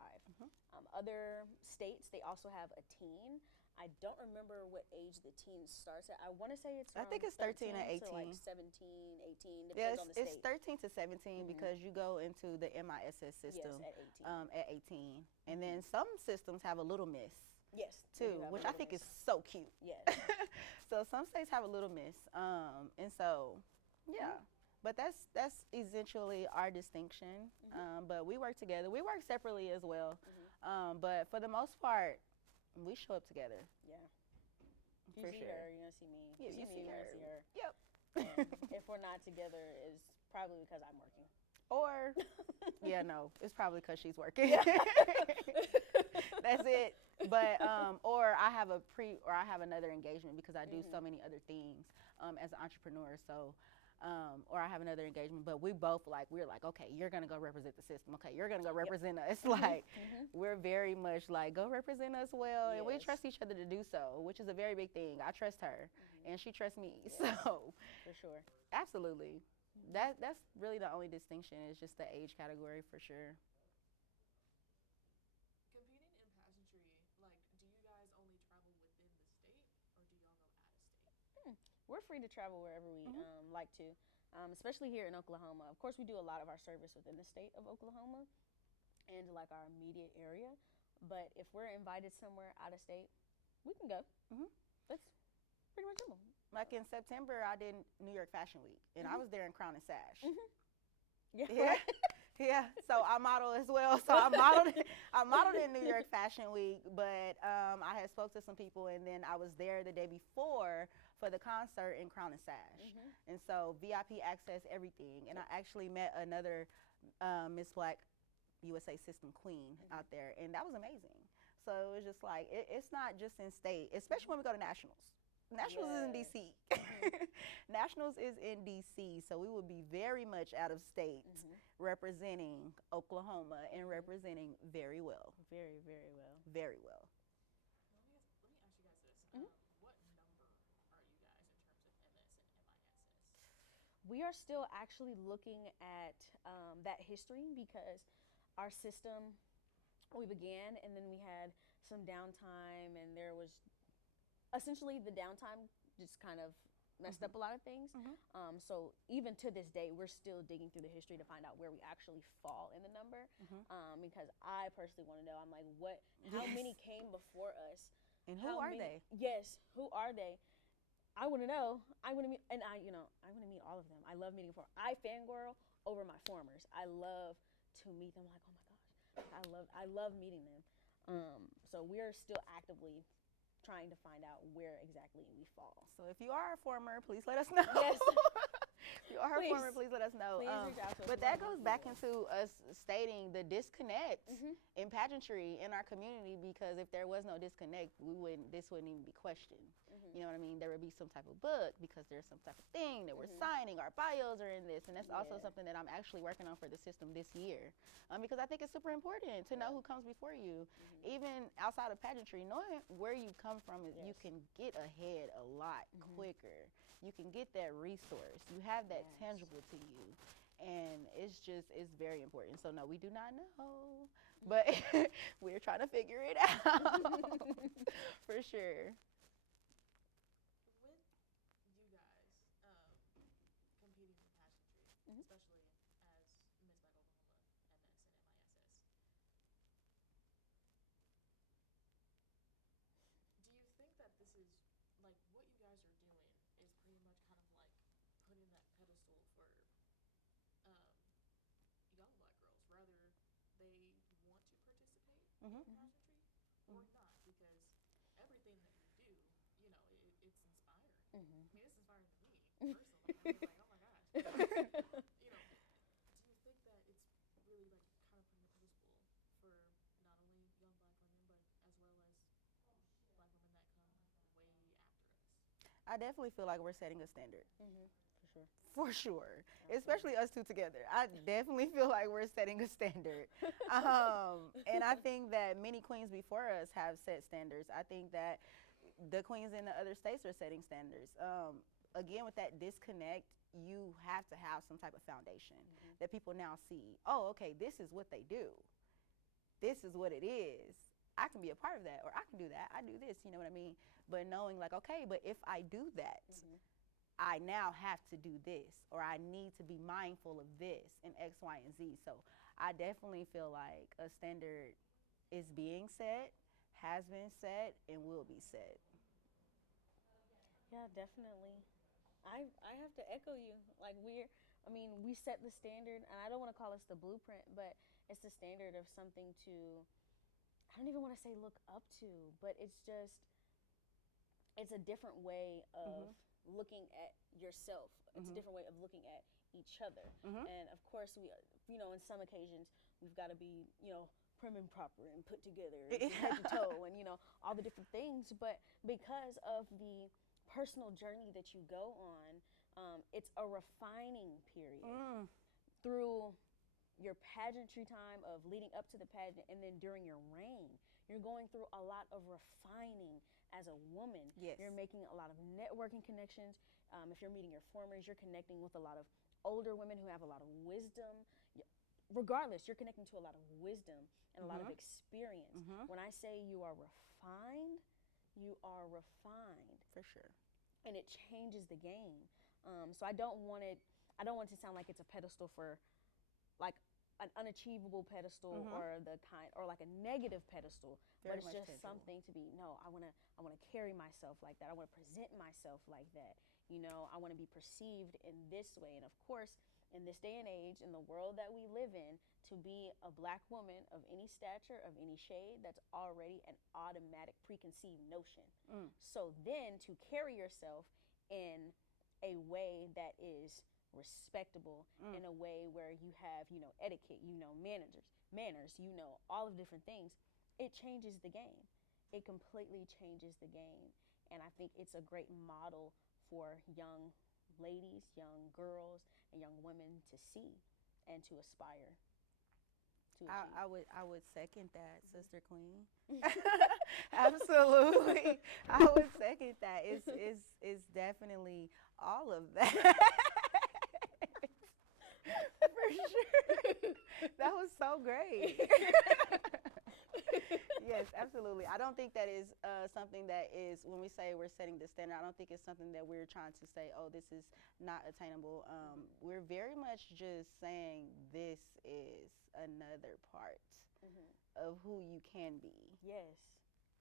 Other states, they also have a teen. I don't remember what age the teen starts at. I want to say it's I think it's 13 or 18. to like 17, 18, Yeah, depends on the it's state. 13 to 17 because you go into the MISS system Yes, at 18. at 18. And then some systems have a little miss Yes. they too, do have a which I little think is miss. so cute. Yes. So some states have a little miss. And so, yeah. But that's essentially our distinction. But we work together. We work separately as well. But for the most part, we show up together. Yeah. You For see sure. her, you're gonna see me. Yeah, you see me, you're her. gonna see her. Yep. And if we're not together, it's probably because I'm working. Or, yeah, no, it's probably because she's working. That's it. But or I have another engagement because I do so many other things as an entrepreneur. So. Or I have another engagement, but we're like, okay, you're gonna go represent the system. Okay, you're gonna go represent us. Like, we're very much like, go represent us well, and we trust each other to do so, which is a very big thing. I trust her, and she trusts me. Yes. So, For sure. absolutely, that's really the only distinction is just the age category for sure. Competing in pageantry, like, do you guys only travel within the state, or do y'all go out of state? We're free to travel wherever we like to, especially here in Oklahoma. Of course, we do a lot of our service within the state of Oklahoma and like our immediate area. But if we're invited somewhere out of state, we can go. That's pretty much simple. Like in September, I did New York Fashion Week, and I was there in Crown and Sash. Yeah. Yeah. Yeah, so I model as well. So I modeled in New York Fashion Week, but I had spoke to some people, and then I was there the day before for the concert in Crown and Sash, and so VIP access everything. And I actually met another Miss Black USA System Queen out there, and that was amazing. So it was just like it's not just in state, especially when we go to nationals. Nationals is in DC. Nationals is in DC, so we will be very much out of state representing Oklahoma and representing very well. Very, very well. Very well. Let me ask you guys this. What number are you guys in terms of MS and MISS? We are still actually looking at that history because our system, we began and then we had some downtime, and there was essentially the downtime just kind of messed up a lot of things. So even to this day, we're still digging through the history to find out where we actually fall in the number. Because I personally want to know, I'm like, how many came before us? And who are they? Yes, who are they? I want to know. I want to meet, and I want to meet all of them. I love meeting I fangirl over my formers. I love to meet them. Like, oh my gosh, I love meeting them. So we're still actively trying to find out where exactly we fall. So if you are a former, please let us know. Yes. If you are a former, please let us know. Please reach out to us. But that goes back into us stating the disconnect in pageantry in our community, because if there was no disconnect, this wouldn't even be questioned. You know what I mean? There would be some type of book because there's some type of thing that we're signing. Our bios are in this, and that's also something that I'm actually working on for the system this year, because I think it's super important to know who comes before you. Even outside of pageantry, knowing where you come from, you can get ahead a lot quicker. You can get that resource. You have that tangible to you. And it's very important. So no, we do not know, but we're trying to figure it out for sure. With you guys competing in pageantry, especially as Miss Black Oklahoma, MS and MISS, do you think that this is, like, what you guys are doing is pretty much kind of like putting that pedestal for young black girls, whether they want to participate in pageantry or not? Because everything that you do, it's inspiring. I mean, it's inspiring to me personally. I'm just like, oh my gosh. Do you think that it's really like kind of putting a pedestal for not only young black women, but as well as black women that come way after us? I definitely feel like we're setting a standard. For sure. For sure. Especially us two together. I definitely feel like we're setting a standard. And I think that many queens before us have set standards. I think that the queens in the other states are setting standards. Again, with that disconnect, you have to have some type of foundation that people now see. Oh, okay, this is what they do. This is what it is. I can be a part of that, or I can do that. I do this, you know what I mean? But knowing like, okay, but if I do that, I now have to do this, or I need to be mindful of this in X, Y, and Z. So I definitely feel like a standard is being set, has been set, and will be set. Yeah, definitely. I have to echo you. Like we set the standard, and I don't want to call us the blueprint, but it's the standard of something to, I don't even want to say look up to, but it's a different way of looking at yourself. It's a different way of looking at each other. And of course, we, in some occasions, we've got to be, prim and proper and put together and head to toe and, all the different things. But because of the personal journey that you go on, it's a refining period through your pageantry time of leading up to the pageant, and then during your reign, you're going through a lot of refining as a woman. Yes. You're making a lot of networking connections. If you're meeting your formers, you're connecting with a lot of older women who have a lot of wisdom. Regardless, you're connecting to a lot of wisdom and a lot of experience. When I say you are refined, you are refined. For sure. And it changes the game. So I don't want it to sound like it's a pedestal for like an unachievable pedestal or like a negative pedestal. Very but it's much just tangible. something to be, no, I wanna carry myself like that. I wanna present myself like that. I wanna be perceived in this way. And of course, in this day and age, in the world that we live in, to be a black woman of any stature, of any shade, that's already an automatic preconceived notion. So then to carry yourself in a way that is respectable, in a way where you have, etiquette, manners, all of different things, it changes the game. It completely changes the game. And I think it's a great model for young ladies, young girls, and young women to see and to aspire to achieve. I would second that, Sister Queen. Absolutely, I would second that. It's definitely all of that. For sure. That was so great. Yes, absolutely. I don't think that is something that is, when we say we're setting the standard, I don't think it's something that we're trying to say, oh, this is not attainable. We're very much just saying this is another part of who you can be. Yes.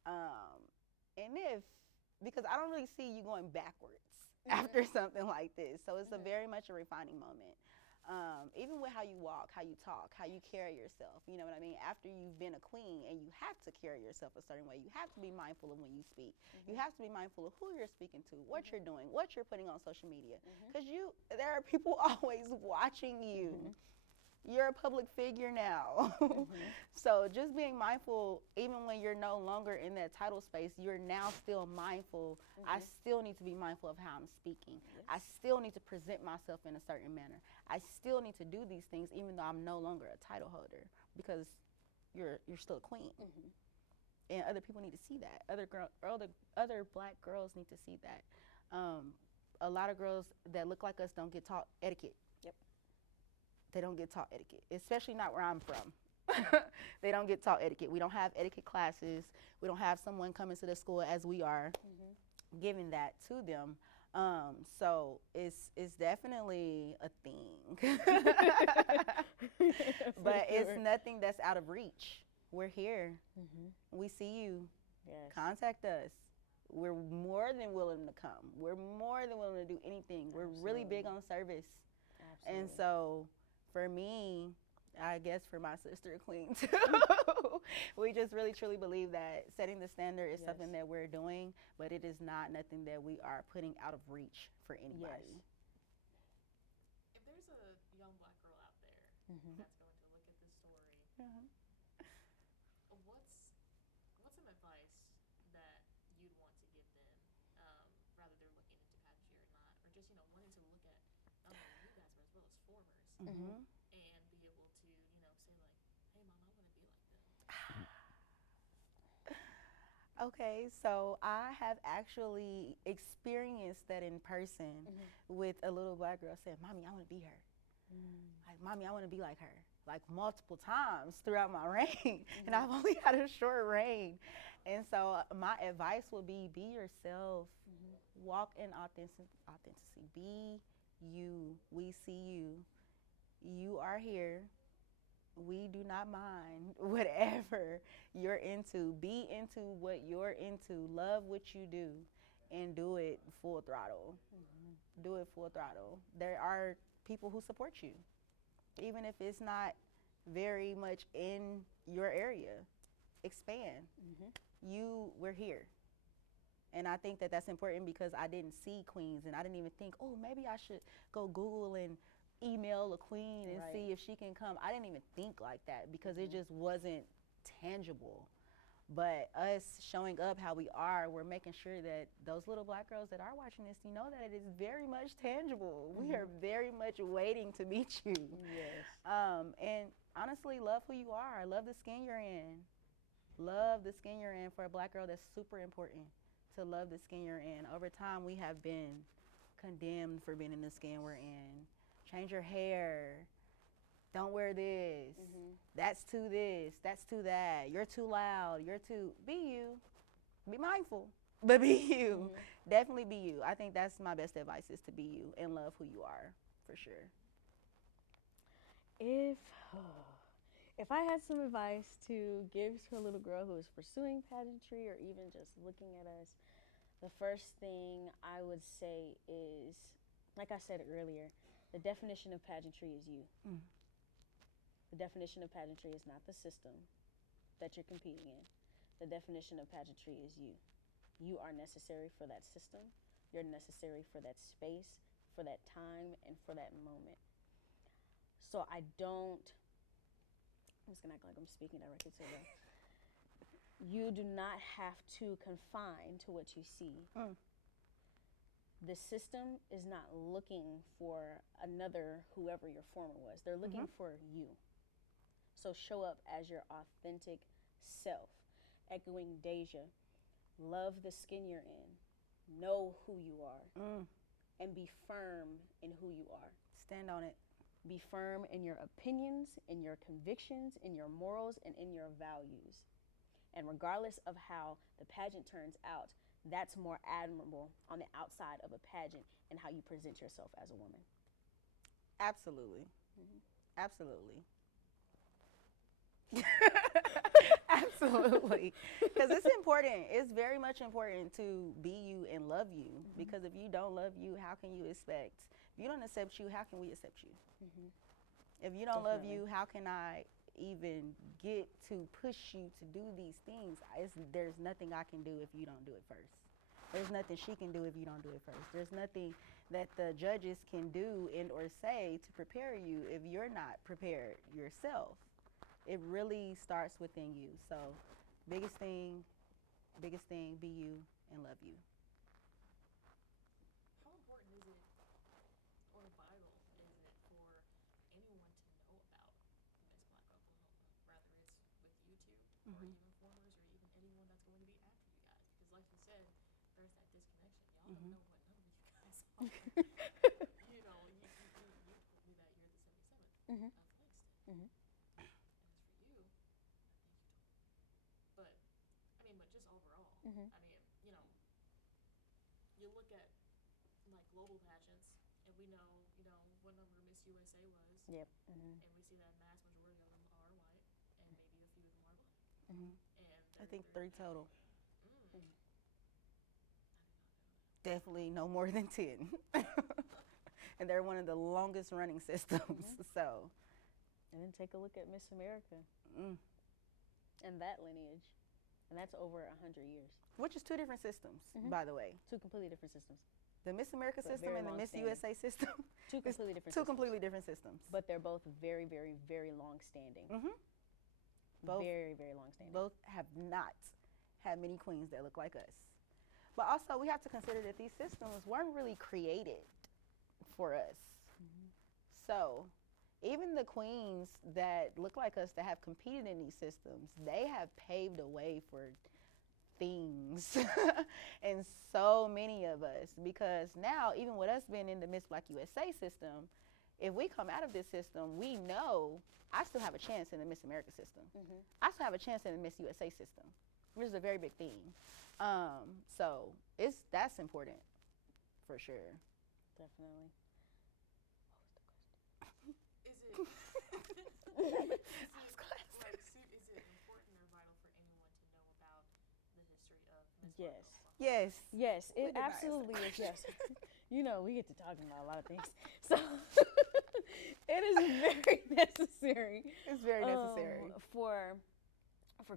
And because I don't really see you going backwards after something like this. So it's a very much a refining moment. Even with how you walk, how you talk, how you carry yourself, you know what I mean? After you've been a queen and you have to carry yourself a certain way, you have to be mindful of when you speak. You have to be mindful of who you're speaking to, what you're doing, what you're putting on social media. Because there are people always watching you. You're a public figure now. So just being mindful, even when you're no longer in that title space, you're now still mindful. I still need to be mindful of how I'm speaking. I still need to present myself in a certain manner. I still need to do these things even though I'm no longer a title holder, because you're still a queen. And other people need to see that. Other black girls need to see that. A lot of girls that look like us don't get taught etiquette. They don't get taught etiquette, especially not where I'm from. They don't get taught etiquette. We don't have etiquette classes. We don't have someone coming to the school as we are giving that to them. So it's definitely a thing. But it's nothing that's out of reach. We're here. We see you. Yes. Contact us. We're more than willing to come. We're more than willing to do anything. We're really big on service. Absolutely. And so for me, I guess for my sister Queen too, we just really truly believe that setting the standard is something that we're doing, but it is not nothing that we are putting out of reach for anybody. If there's a young black girl out there that's going to look at this story, what's some advice that you'd want to give them, rather they're looking into pageantry or not, or just wanting to look at not only you guys but as well as formers, and be able to say like, hey mom, I want to be like them. Okay, so I have actually experienced that in person with a little black girl saying, Mommy, I want to be her. Like, Mommy, I want to be like her. Like multiple times throughout my reign. And I've only had a short reign. And so my advice would be yourself. Walk in authenticity. Be you. We see you. You are here. We do not mind whatever you're into. Be into what you're into. Love what you do and do it full throttle. Do it full throttle. There are people who support you, even if it's not very much in your area. Expand. We're here. And I think that that's important because I didn't see queens and I didn't even think, oh, maybe I should go Google and email a queen and see if she can come. I didn't even think like that because it just wasn't tangible. But us showing up how we are, we're making sure that those little black girls that are watching this, you know that it is very much tangible. We are very much waiting to meet you. Yes. And honestly, love who you are. Love the skin you're in. Love the skin you're in. For a black girl, that's super important to love the skin you're in. Over time, we have been condemned for being in the skin we're in. Change your hair. Don't wear this. That's too this. That's too that. You're too loud. You're too. Be you. Be mindful. But be you. Definitely be you. I think that's my best advice, is to be you and love who you are, for sure. If I had some advice to give to a little girl who is pursuing pageantry or even just looking at us, the first thing I would say is, like I said earlier, The definition of pageantry is you. Mm. The definition of pageantry is not the system that you're competing in. The definition of pageantry is you. You are necessary for that system. You're necessary for that space, for that time, and for that moment. So I'm just gonna act like I'm speaking directly to them. You do not have to confine to what you see. Mm. The system is not looking for another whoever your former was. They're looking for you. So show up as your authentic self. Echoing Deja, love the skin you're in. Know who you are. And be firm in who you are. Stand on it. Be firm in your opinions, in your convictions, in your morals, and in your values. And regardless of how the pageant turns out, that's more admirable on the outside of a pageant and how you present yourself as a woman. Absolutely. Absolutely. Absolutely. Because it's important. It's very much important to be you and love you. Because if you don't love you, how can you expect? If you don't accept you, how can we accept you? If you don't love you, how can I even get to push you to do these things? There's nothing I can do if you don't do it first. There's nothing she can do if you don't do it first. There's nothing that the judges can do and or say to prepare you if you're not prepared yourself. It really starts within you. So biggest thing, be you and love you. How important is it, or vital is it, for anyone to know about Miss Black Oklahoma, whether it's with you two, or even formers, or even anyone that's going to be after you guys? Because like you said, there's that disconnection. Y'all don't know what number you guys are. You know, you told me that you're the 77th of Langston. And as for you, I think you told me. But, I mean, but just overall, I mean, you know, you look at like global pageants, and we know, what number Miss USA was. Yep. And we see that mass majority of them are white, and maybe a few of them are black. And I think 3 total. I did not know that. Definitely no more than 10. And they're one of the longest running systems. So, And then take a look at Miss America and that lineage. And that's over 100 years. which is 2 different systems, by the way. 2 completely different systems. The Miss America But system very and the Miss long-standing. USA system. 2 completely different Two systems. completely different systems. But they're both very, very, very long standing. Both- Very, very long standing. Both have not had many queens that look like us. But also, we have to consider that these systems weren't really created for us. So, even the queens that look like us that have competed in these systems, they have paved a way for things and so many of us, because now, even with us being in the Miss Black USA system, if we come out of this system, we know I still have a chance in the Miss America system. I still have a chance in the Miss USA system, which is a very big thing. So that's important for sure. Definitely. Is it is it important or vital for anyone to know about the history of Miss Black Yes. Oklahoma? Yes. Yes, We it did not answer absolutely that is. Yes. You know, we get to talking about a lot of things. So it is very necessary. It's very necessary. For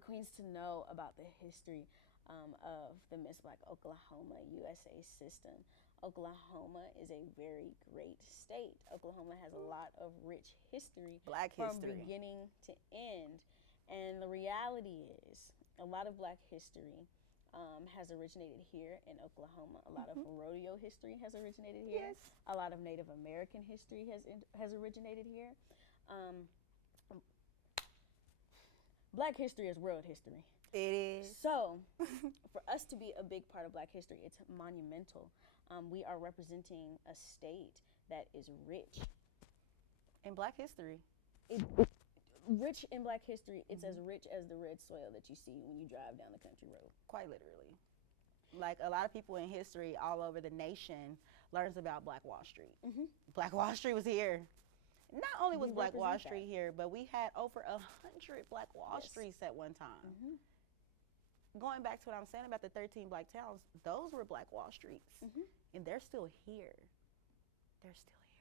queens to know about the history of the Miss Black Oklahoma USA system. Oklahoma is a very great state. Oklahoma has a lot of rich history. Black from history. beginning to end. And the reality is, a lot of Black history has originated here in Oklahoma. A lot of rodeo history has originated here. Yes. A lot of Native American history has originated here. Black history is world history. It is. So, for us to be a big part of Black history, it's monumental. We are representing a state that is rich. In Black history. Rich in Black history. It's as rich as the red soil that you see when you drive down the country road. Quite literally. Like, a lot of people in history all over the nation learns about Black Wall Street. Black Wall Street was here. Not only was We Black Wall represent Street here, but we had over 100 Black Wall Yes. Streets at one time. Going back to what I'm saying about the 13 Black towns, those were Black Wall Streets. And they're still here. They're still here.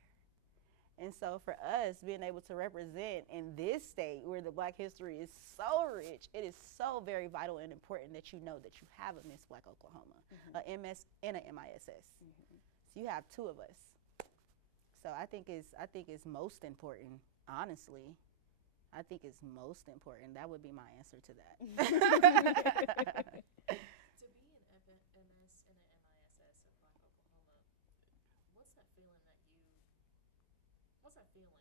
And so for us being able to represent in this state where the Black history is so rich, it is so very vital and important that you know that you have a Miss Black Oklahoma, a MS and a MISS. So you have two of us. So I think it's most important, honestly. I think it's most important. That would be my answer to that. To be an MS and an MISS of Black Oklahoma, what's that feeling that you? What's that feeling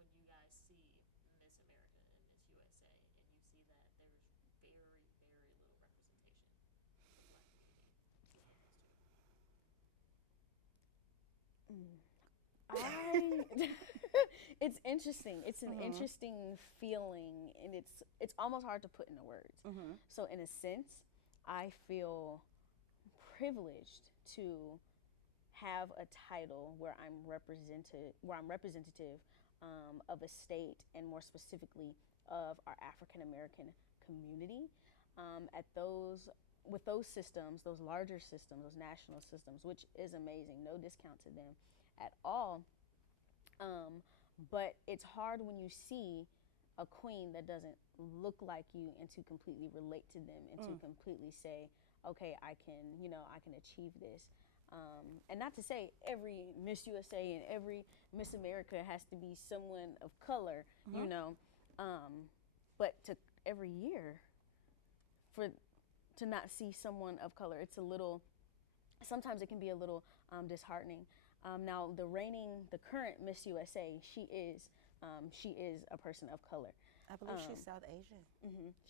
when you guys see Miss America and Miss USA and you see that there's very, very little representation of the Black community between those two? It's interesting. It's an interesting feeling, and it's almost hard to put into words. So in a sense, I feel privileged to have a title where I'm representative of a state, and more specifically of our African American community. With those systems, those larger systems, those national systems, which is amazing. No discount to them at all. But it's hard when you see a queen that doesn't look like you, and to completely relate to them, and to completely say, okay, I can achieve this. And not to say every Miss USA and every Miss America has to be someone of color, but to every year to not see someone of color, sometimes it can be a little disheartening. Now, the current Miss USA, she is a person of color. I believe she's South Asian.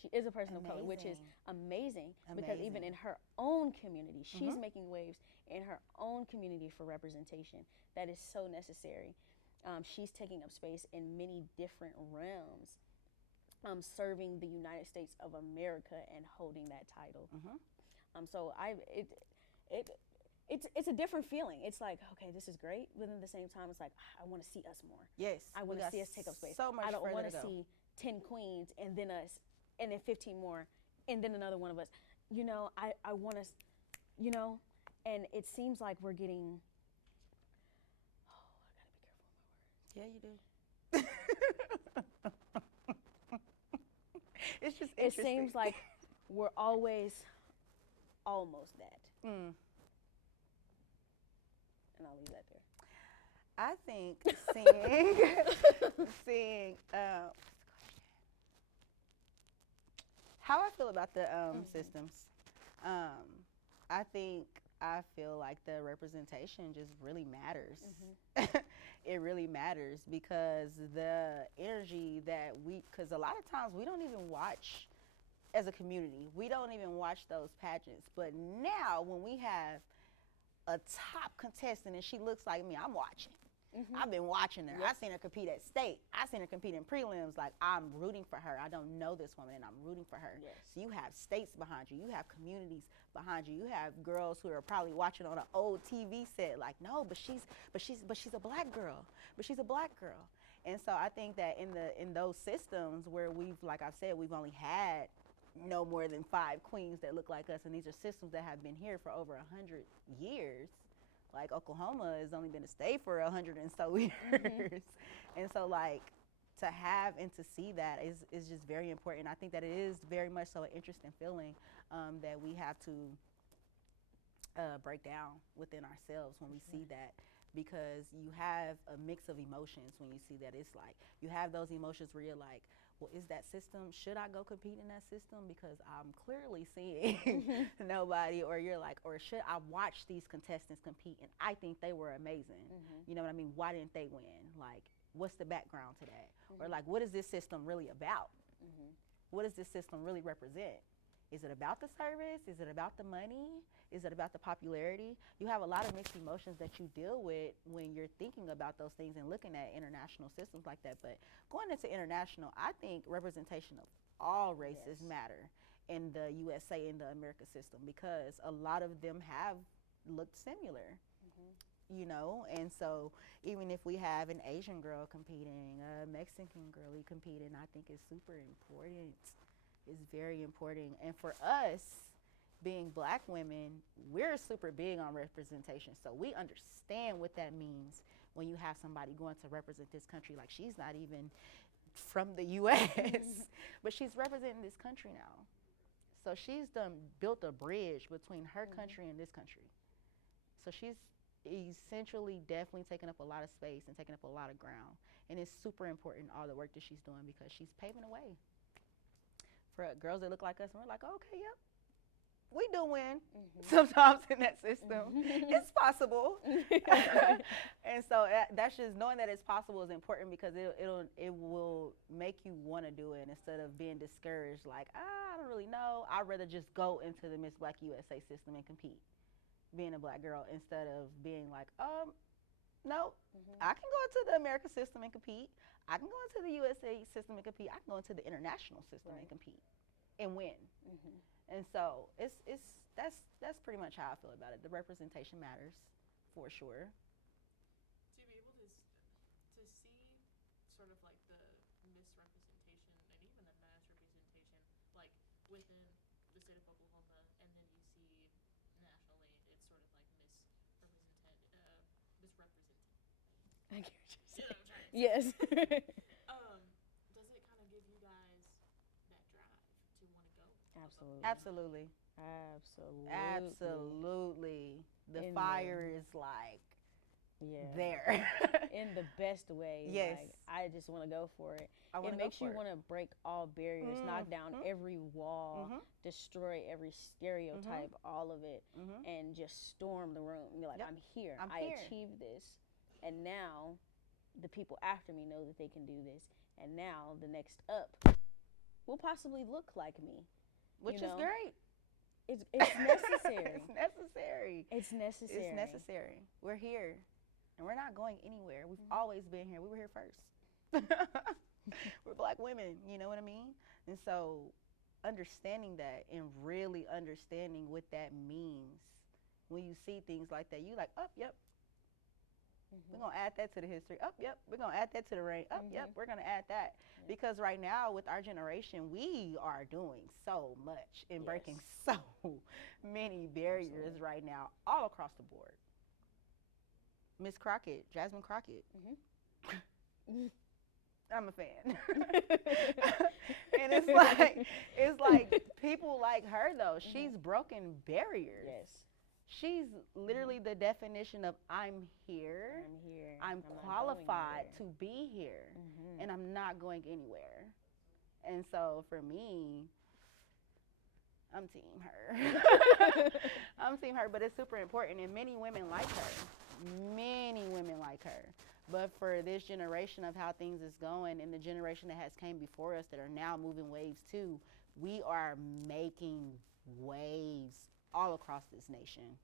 She is a person of color, which is amazing, because even in her own community, she's making waves in her own community for representation. That is so necessary. She's taking up space in many different realms, serving the United States of America and holding that title. So it's a different feeling. It's like, okay, this is great, but at the same time, it's like, I want to see us more. Yes, I want to see us take up space. So much I don't want to to see 10 queens and then us, and then 15 more, and then another one of us. I want us, and it seems like we're getting. Oh, I gotta be careful with my words. Yeah, you do. It's just It interesting. seems like we're always almost that. And I'll leave that there. I think seeing how I feel about the systems. I feel like the representation just really matters. It really matters because the energy that because a lot of times we don't even watch as a community. We don't even watch those pageants. But now when we have a top contestant and she looks like me, I'm watching. I've been watching her. Yep. I seen her compete at state. I seen her compete in prelims. Like, I'm rooting for her. I don't know this woman, and I'm rooting for her. Yes. So you have states behind you. You have communities behind you. You have girls who are probably watching on an old TV set. Like, no, but she's a black girl. But she's a black girl. And so I think that in those systems where we've, like I've said, we've only had no more than 5 queens that look like us, and these are systems that have been here for over 100 years. Like, Oklahoma has only been a state for 100 and so years. And so, like, to have and to see that is just very important. I think that it is very much so an interesting feeling that we have to break down within ourselves when we see that, because you have a mix of emotions when you see that. It's like you have those emotions where you're like, well, is that system, should I go compete in that system because I'm clearly seeing nobody, or you're like, or should I watch these contestants compete and I think they were amazing. You know what I mean? Why didn't they win? Like, what's the background to that? Or like, what is this system really about? What does this system really represent? Is it about the service? Is it about the money? Is it about the popularity? You have a lot of mixed emotions that you deal with when you're thinking about those things and looking at international systems like that. But going into international, I think representation of all races matter in the USA and the America system, because a lot of them have looked similar. You know, and so even if we have an Asian girl competing, a Mexican girlie competing, I think it's super important. It's very important. And for us, being black women, we're super big on representation. So we understand what that means when you have somebody going to represent this country. Like, she's not even from the U.S., but she's representing this country now. So she's built a bridge between her country and this country. So she's essentially definitely taking up a lot of space and taking up a lot of ground. And it's super important, all the work that she's doing, because she's paving the way for girls that look like us. And we're like, okay, yep, we do win sometimes in that system. It's possible. And so that's just knowing that it's possible is important, because it will make you want to do it instead of being discouraged. Like, I don't really know. I'd rather just go into the Miss Black USA system and compete, being a black girl, instead of being like, no, I can go into the American system and compete. I can go into the USA system and compete. I can go into the international system and compete and win. And so that's pretty much how I feel about it. The representation matters, for sure. To be able to see sort of like the misrepresentation and even the mass representation, like within the state of Oklahoma, and then you see nationally, it's sort of like misrepresented. I get what you're saying. You know what I'm trying to say? Yes. Does it kind of give you guys that drive to want to go? Absolutely. Absolutely. Absolutely. The In fire there. is like Yeah. there. In the best way. Yes. Like, I just want to go for it. I wanna It go makes you for it. want to break all barriers, knock down every wall, destroy every stereotype, all of it, and just storm the room. You're like, Yep. I'm here. I'm I here. achieved this. And now the people after me know that they can do this. And now the next up will possibly look like me. Which you is know? great. It's necessary. It's necessary. It's necessary. It's necessary. We're here, and we're not going anywhere. We've always been here. We were here first. We're black women, you know what I mean? And so understanding that and really understanding what that means, when you see things like that, you like, oh, yep, we're going to add that to the history. Oh, yep, we're going to add that to the reign. Oh, yep, we're going to add that. Because right now, with our generation, we are doing so much and breaking so many barriers right now, all across the board. Miss Crockett, Jasmine Crockett. I'm a fan. And it's like people like her, though. She's broken barriers. Yes. She's literally the definition of I'm here. I'm here. I'm qualified to be here, and I'm not going anywhere. And so for me, I'm team her. I'm team her, but it's super important, and many women like her. Many women like her. But for this generation of how things is going, and the generation that has came before us that are now moving waves too, we are making waves all across this nation.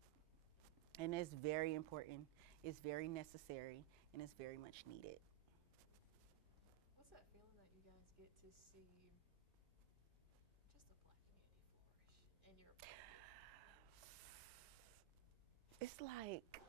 And it's very important, it's very necessary, and it's very much needed. What's that feeling that you guys get to see just the black community flourish in your It's like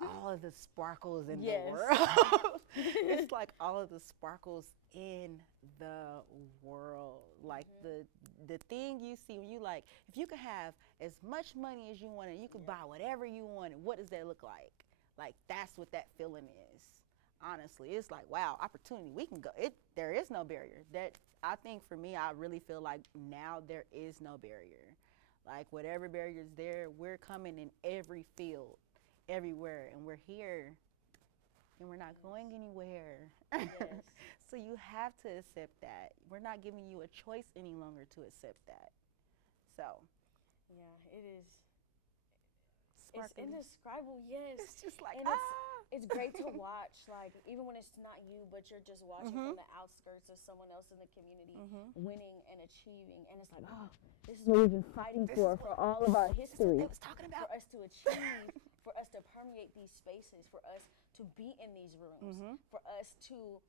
all of the sparkles in Yes. the world. It's like all of the sparkles in the world. Like the thing you see when you like, if you could have as much money as you wanted, you could buy whatever you wanted, what does that look like? Like, that's what that feeling is. Honestly, it's like, wow, opportunity. We can go. There is no barrier. That, I think for me, I really feel like now there is no barrier. Like, whatever barrier is there, we're coming in every field, everywhere, and we're here, and we're not going anywhere. Yes. So you have to accept that. We're not giving you a choice any longer to accept that. So. Yeah, it is. Sparkly. It's indescribable, yes. It's just like, and it's great to watch, like, even when it's not you, but you're just watching from the outskirts of someone else in the community winning and achieving. And it's like, oh, this is what we've been fighting for all of our history. This is what they was talking about. For us to achieve, for us to permeate these spaces, for us to be in these rooms, for us to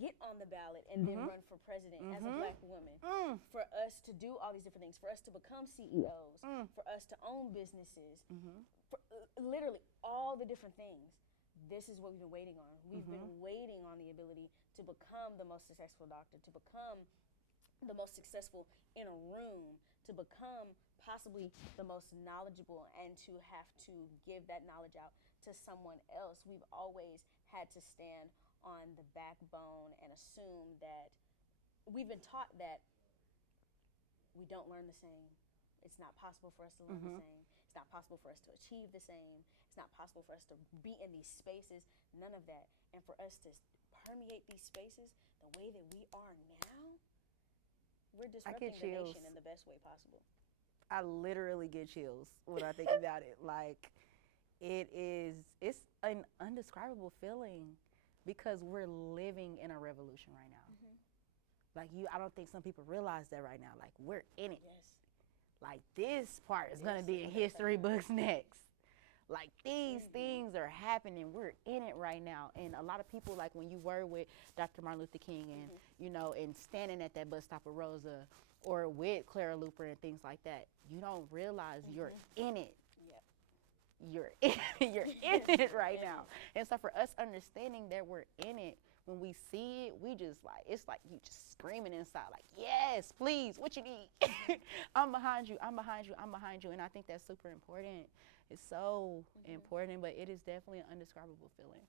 get on the ballot and then run for president as a black woman, for us to do all these different things, for us to become CEOs, for us to own businesses, for literally all the different things. This is what we've been waiting on. We've been waiting on the ability to become the most successful doctor, to become the most successful in a room, to become possibly the most knowledgeable, and to have to give that knowledge out to someone else. We've always had to stand on the backbone and assume that we've been taught that we don't learn the same. It's not possible for us to learn the same. It's not possible for us to achieve the same. It's not possible for us to be in these spaces. None of that. And for us to permeate these spaces the way that we are now, we're disrupting the nation in the best way possible. I literally get chills when I think about it. Like, it's an undescribable feeling because we're living in a revolution right now. Like, I don't think some people realize that right now. Like, we're in it. Yes. Like, this part is going to be in history books next. Like, these things are happening. We're in it right now. And a lot of people, like, when you were with Dr. Martin Luther King and, you know, and standing at that bus stop with Rosa or with Clara Luper and things like that, you don't realize you're in it. You're in it right now. And so for us understanding that we're in it, when we see it, we just like, it's like you just screaming inside, like, yes, please, what you need? I'm behind you, I'm behind you, I'm behind you. And I think that's super important. It's so important, but it is definitely an undescribable feeling.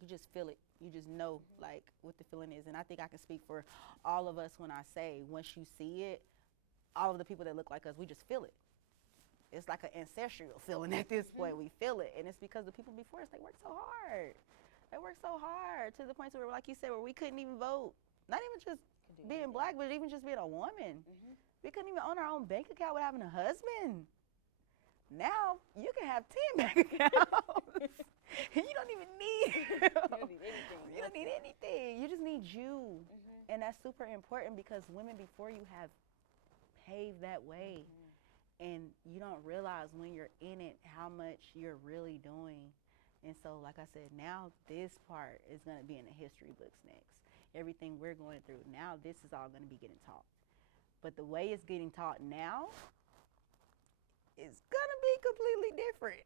You just feel it. You just know, like, what the feeling is. And I think I can speak for all of us when I say, once you see it, all of the people that look like us, we just feel it. It's like an ancestral feeling at this point. We feel it. And it's because the people before us, they worked so hard. They worked so hard to the point where, like you said, where we couldn't even vote. Not even just being black, but even just being a woman. We couldn't even own our own bank account without having a husband. Now, you can have 10 bank accounts. And you don't even need You don't need anything. You just need you. And that's super important because women before you have paved that way. And you don't realize when you're in it how much you're really doing. And so, like I said, now this part is going to be in the history books next. Everything we're going through, now this is all going to be getting taught. But the way it's getting taught now is going to be completely different.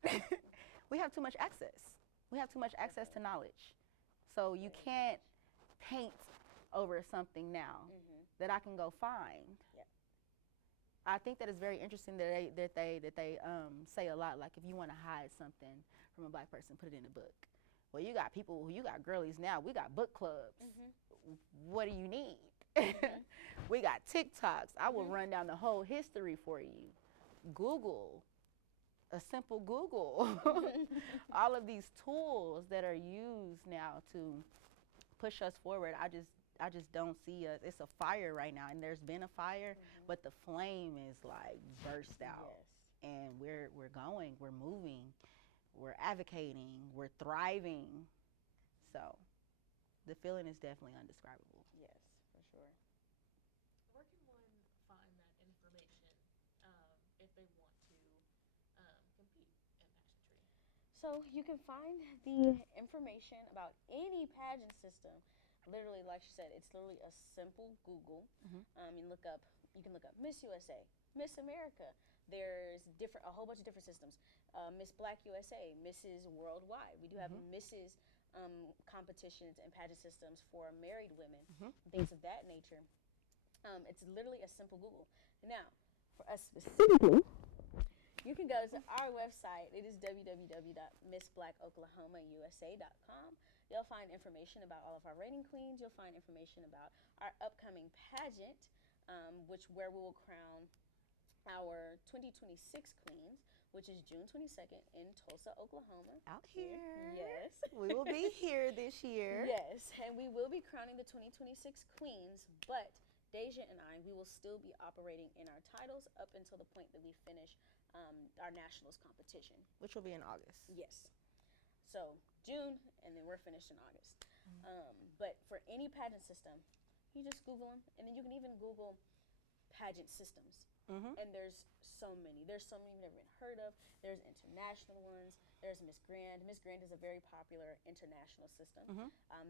We have too much access. We have too much access to knowledge. So you can't paint over something now that I can go find. I think that it's very interesting that they say a lot, like, if you want to hide something from a black person, put it in a book. Well, you got girlies now. We got book clubs. What do you need? We got TikToks. I will run down the whole history for you. Google, a simple Google. All of these tools that are used now to push us forward. I just don't see us. It's a fire right now, and there's been a fire, but the flame is like burst out. And we're going, we're moving, we're advocating, we're thriving. So the feeling is definitely undescribable. Yes, for sure. Where can one find that information if they want to compete in pageantry? So you can find the information about any pageant system. Literally, like she said, it's literally a simple Google. You can look up Miss USA, Miss America. There's a whole bunch of different systems. Miss Black USA, Mrs. Worldwide. We do have Mrs. Competitions and pageant systems for married women, things of that nature. It's literally a simple Google. Now, for us specifically, you can go to our website. It is www.missblackoklahomausa.com. You'll find information about all of our reigning queens. You'll find information about our upcoming pageant, where we will crown our 2026 queens, which is June 22nd in Tulsa, Oklahoma. Out here. Yes. We will be here this year. Yes, and we will be crowning the 2026 queens, but Deja and I, we will still be operating in our titles up until the point that we finish our nationals competition. Which will be in August. Yes. So June, and then we're finished in August. But for any pageant system, you just Google them, and then you can even Google pageant systems. And there's so many. There's so many you've never been heard of. There's international ones. There's Miss Grand. Miss Grand is a very popular international system.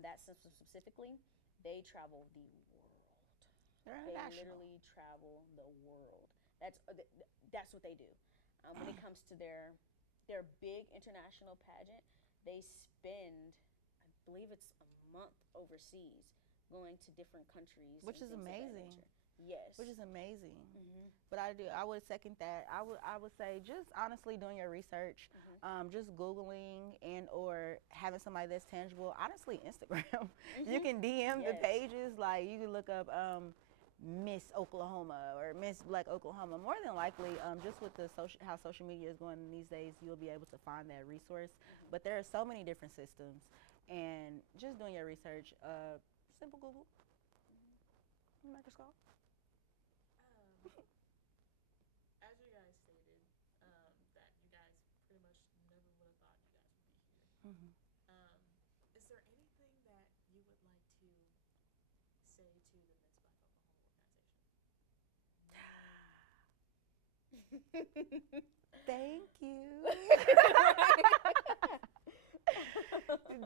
That system specifically, they travel the world. They're They international. literally travel the world. That's what they do. When it comes to their big international pageant, they spend, I believe it's a month overseas, going to different countries. Which is and things of that amazing. nature. Yes. which is amazing. Mhm. But I would second that. I would say just honestly doing your research, just Googling and or having somebody that's tangible. Honestly, Instagram. You can DM the Yes. pages. Like you can look up Miss Oklahoma or Miss Black Oklahoma. More than likely, just with the how social media is going these days, you'll be able to find that resource. But there are so many different systems, and just doing your research. Simple Google. Microscope. As you guys stated, that you guys pretty much never would have thought you guys would be here. Mm-hmm. Um, is there anything that you would like to say to the Miss Black Oklahoma organization? Thank you.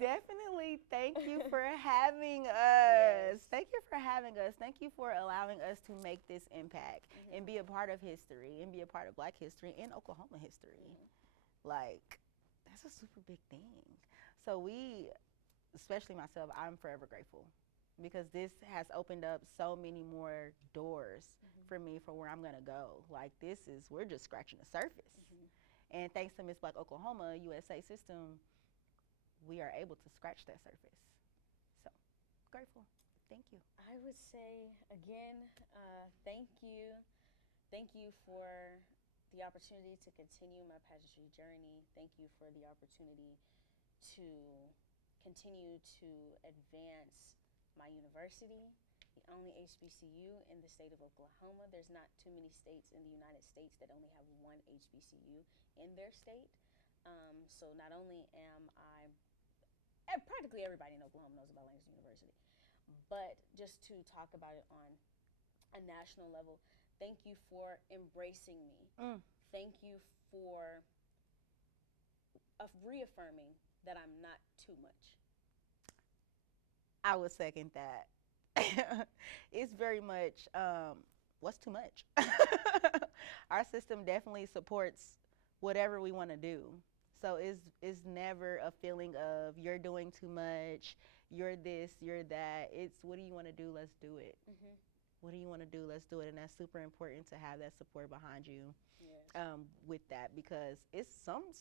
Definitely thank you for having us. Yes. Thank you for having us. Thank you for allowing us to make this impact and be a part of history and be a part of Black history and Oklahoma history. Like, that's a super big thing. So we, especially myself, I'm forever grateful because this has opened up so many more doors for me for where I'm gonna go. Like we're just scratching the surface. And thanks to Miss Black Oklahoma USA system, we are able to scratch that surface. So grateful. Thank you. I would say again, thank you. Thank you for the opportunity to continue my pageantry journey. Thank you for the opportunity to continue to advance my university, the only HBCU in the state of Oklahoma. There's not too many states in the United States that only have one HBCU in their state. So not only am I, practically everybody in Oklahoma knows about Langston University, but just to talk about it on a national level, thank you for embracing me. Thank you for reaffirming that I'm not too much. I would second that. It's very much what's too much. Our system definitely supports whatever we want to do. So it's never a feeling of you're doing too much, you're this, you're that. It's what do you want to do? Let's do it. What do you want to do? Let's do it. And that's super important to have that support behind you. Yes. With that because it's some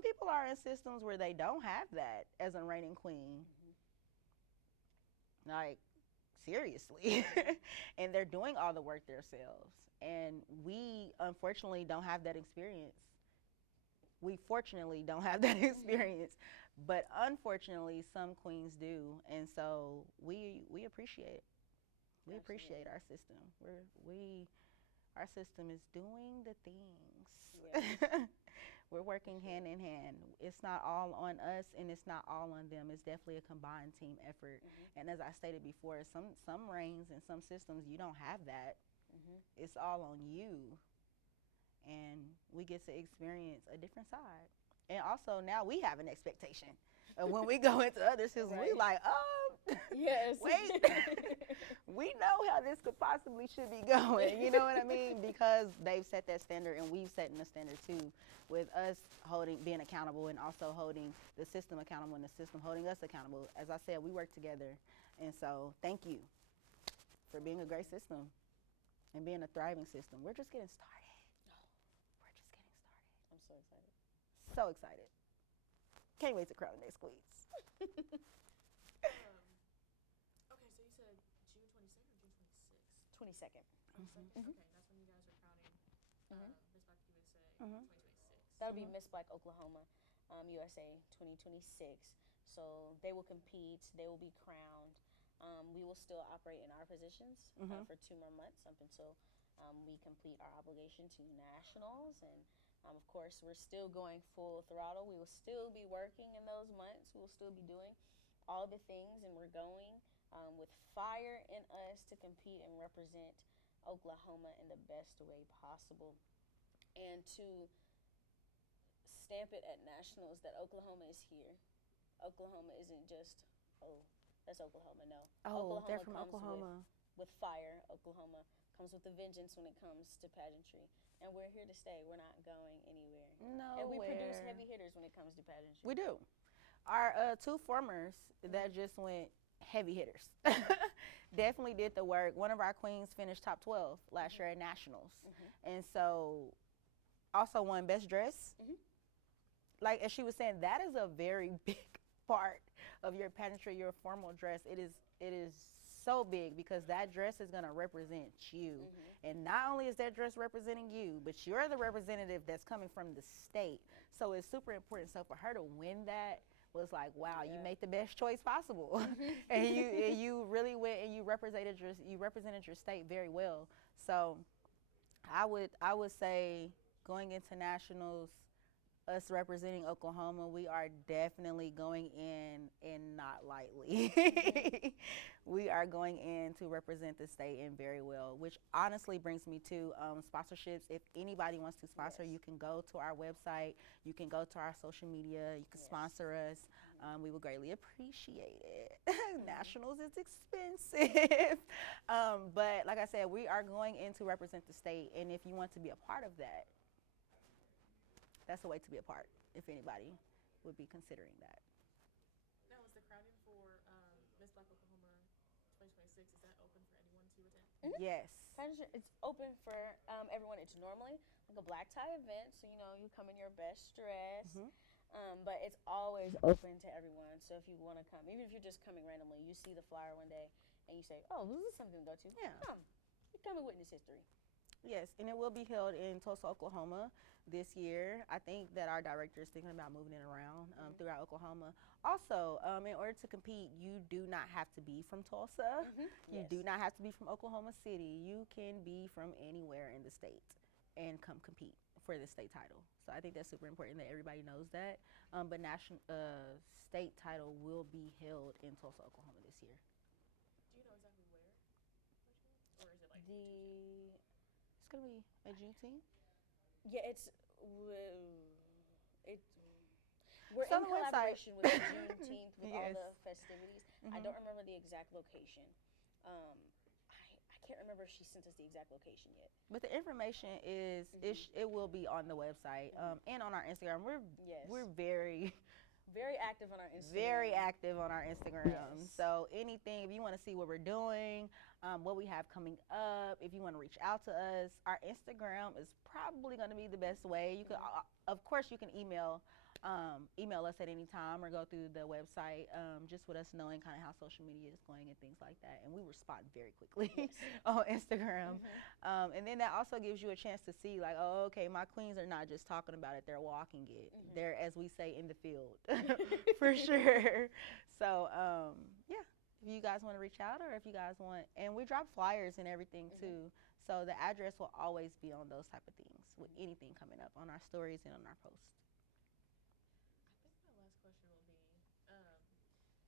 people are in systems where they don't have that as a reigning queen. Like seriously. And they're doing all the work themselves. And we unfortunately don't have that experience. We fortunately don't have that experience, but unfortunately some queens do, and so we appreciate it. We appreciate our system. Our system is doing the things. Yes. We're working hand in hand. It's not all on us and it's not all on them. It's definitely a combined team effort. And as I stated before, some reigns and some systems you don't have that. It's all on you. And we get to experience a different side. And also now we have an expectation of when we go into other systems, we like, yes. wait, we know how this could possibly should be going. You know what I mean? Because they've set that standard and we've set the standard too, with us being accountable and also holding the system accountable and the system holding us accountable. As I said, we work together. And so thank you for being a great system and being a thriving system. We're just getting started. We're just getting started. I'm so excited. So excited. Can't wait to crown the next queens. Okay, so you said June 22nd or June 26th? 22nd. 22nd? Okay, that's when you guys are crowning Miss Black USA 2026. That'll be Miss Black Oklahoma USA 2026. So they will compete. They will be crowned. We will still operate in our positions for 2 more months up until we complete our obligation to nationals. And of course, we're still going full throttle. We will still be working in those months. We will still be doing all the things, and we're going with fire in us to compete and represent Oklahoma in the best way possible, and to stamp it at nationals that Oklahoma is here. Oklahoma isn't just, oh, that's Oklahoma. No. Oh, Oklahoma they're from comes Oklahoma. with fire. Oklahoma comes with a vengeance when it comes to pageantry. And we're here to stay. We're not going anywhere. Nowhere. And we produce heavy hitters when it comes to pageantry. We do. Our 2 formers that just went heavy hitters. definitely did the work. One of our queens finished top 12 last year at nationals, and so also won best dress. Like as she was saying, that is a very big part of your pageantry, your formal dress. It is so big because that dress is going to represent you. And not only is that dress representing you, but you're the representative that's coming from the state. So it's super important. So for her to win that was like, wow, you made the best choice possible. And you really went and you represented your state very well. So I would say going into nationals, us representing Oklahoma, we are definitely going in and not lightly. We are going in to represent the state in very well, which honestly brings me to sponsorships. If anybody wants to sponsor, you can go to our website, you can go to our social media, you can sponsor us. We would greatly appreciate it. Nationals is expensive. But like I said, we are going in to represent the state, and if you want to be a part of that, that's a way to be a part, if anybody would be considering that. Now, is the crowning for Miss Black Oklahoma 2026, is that open for anyone to attend? Yes. It's open for everyone. It's normally like a black tie event, so you come in your best dress. But it's always open to everyone. So if you want to come, even if you're just coming randomly, you see the flyer one day and you say, "Oh, this is something to go to." Yeah. Come and witness history. Yes, and it will be held in Tulsa, Oklahoma this year. I think that our director is thinking about moving it around throughout Oklahoma. Also, in order to compete, you do not have to be from Tulsa. You do not have to be from Oklahoma City. You can be from anywhere in the state and come compete for the state title. So I think that's super important that everybody knows that. But national state title will be held in Tulsa, Oklahoma this year. Do you know exactly where? Or is it like It's gonna be a Juneteenth. Yeah, it's we're on in the website. collaboration with Juneteenth with all Yes. the festivities. I don't remember the exact location. I can't remember if she sent us the exact location yet. But the information is it will be on the website and on our Instagram. We're very active on our Instagram. Very active on our Instagram. Yes. So anything, if you want to see what we're doing, what we have coming up, if you want to reach out to us, our Instagram is probably going to be the best way. You could, of course, you can email us at any time or go through the website, just with us knowing kind of how social media is going and things like that. And we respond very quickly on Instagram. And then that also gives you a chance to see like, oh, okay, my queens are not just talking about it, they're walking it. They're, as we say, in the field for sure. So, yeah, if you guys want to reach out or if you guys want, and we drop flyers and everything too. So the address will always be on those type of things with anything coming up on our stories and on our posts. I think my last question will be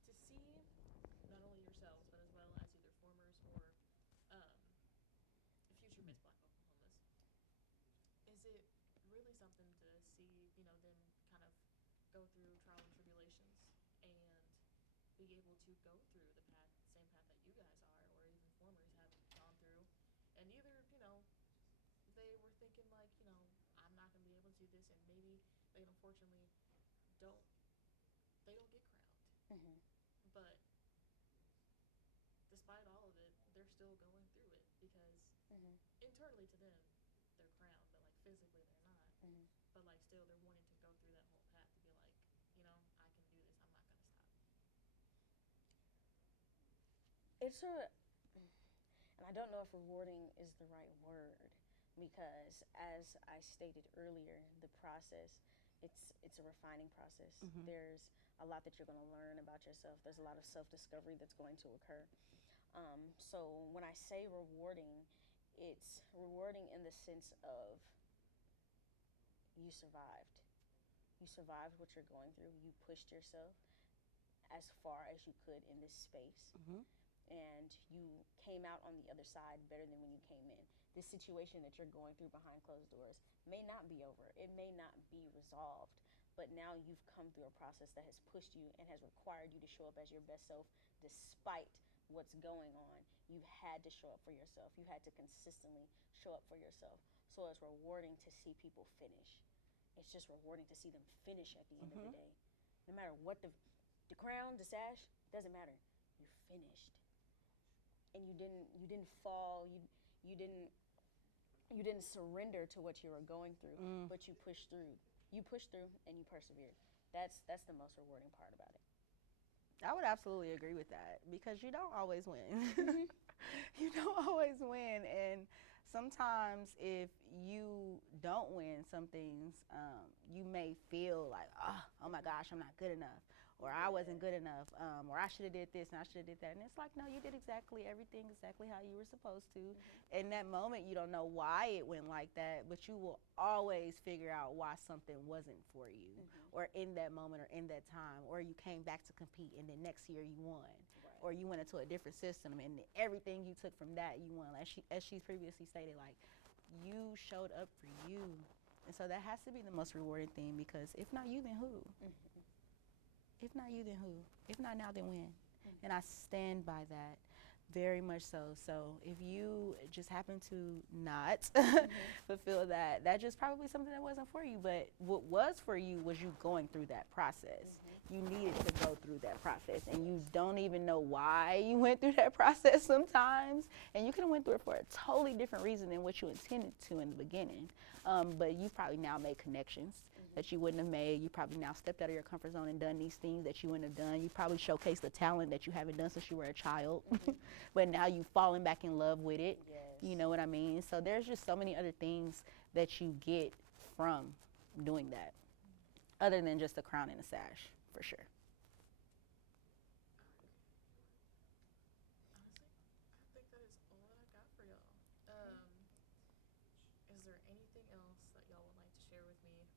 to see not only yourselves but as well as either formers or future Miss Black Oklahomas. Is it really something to see them kind of go through trial and tribulations and be able to go through the same path that you guys are, or even formers have gone through, and either they were thinking like I'm not going to be able to do this, and maybe they unfortunately don't get crowned. But despite all of it, they're still going through it because internally to them they're crowned, but like physically they're not. But like still they're wanting to go through that whole path to be like, I can do this. I'm not going to stop. It's and I don't know if rewarding is the right word, because as I stated earlier, the process, it's a refining process. There's a lot that you're going to learn about yourself. There's a lot of self-discovery that's going to occur. So when I say rewarding, it's rewarding in the sense of you survived. You survived what you're going through. You pushed yourself as far as you could in this space. And you came out on the other side better than when you came in. This situation that you're going through behind closed doors may not be over. It may not be resolved. But now you've come through a process that has pushed you and has required you to show up as your best self despite what's going on. You had to show up for yourself. You had to consistently show up for yourself. So it's rewarding to see people finish. It's just rewarding to see them finish at the end of the day. No matter what the crown, the sash, doesn't matter. You finished. and you didn't fall, you didn't surrender to what you were going through, but you pushed through. You pushed through and you persevered. That's the most rewarding part about it. I would absolutely agree with that because you don't always win. Mm-hmm. You don't always win, and sometimes if you don't win some things, you may feel like, oh my gosh, I'm not good enough, or I wasn't good enough, or I should have did this and I should have did that. And it's like, no, you did exactly everything exactly how you were supposed to. In that moment, you don't know why it went like that, but you will always figure out why something wasn't for you, or in that moment, or in that time, or you came back to compete and then next year you won. Right. Or you went into a different system and everything you took from that you won. As she's previously stated, like, you showed up for you, and so that has to be the most rewarding thing, because if not you, then who? If not you, then who? If not now, then when? And I stand by that very much so. So if you just happen to not fulfill that, that's just probably something that wasn't for you. But what was for you was you going through that process. You needed to go through that process, and you don't even know why you went through that process sometimes. And you could have went through it for a totally different reason than what you intended to in the beginning. But you've probably now made connections that you wouldn't have made. You probably now stepped out of your comfort zone and done these things that you wouldn't have done. You probably showcased a talent that you haven't done since you were a child, but now you've fallen back in love with it. Yes. You know what I mean? So there's just so many other things that you get from doing that, other than just a crown and a sash, for sure. Honestly, I think that is all that I got for y'all. Is there anything else that y'all would like to share with me?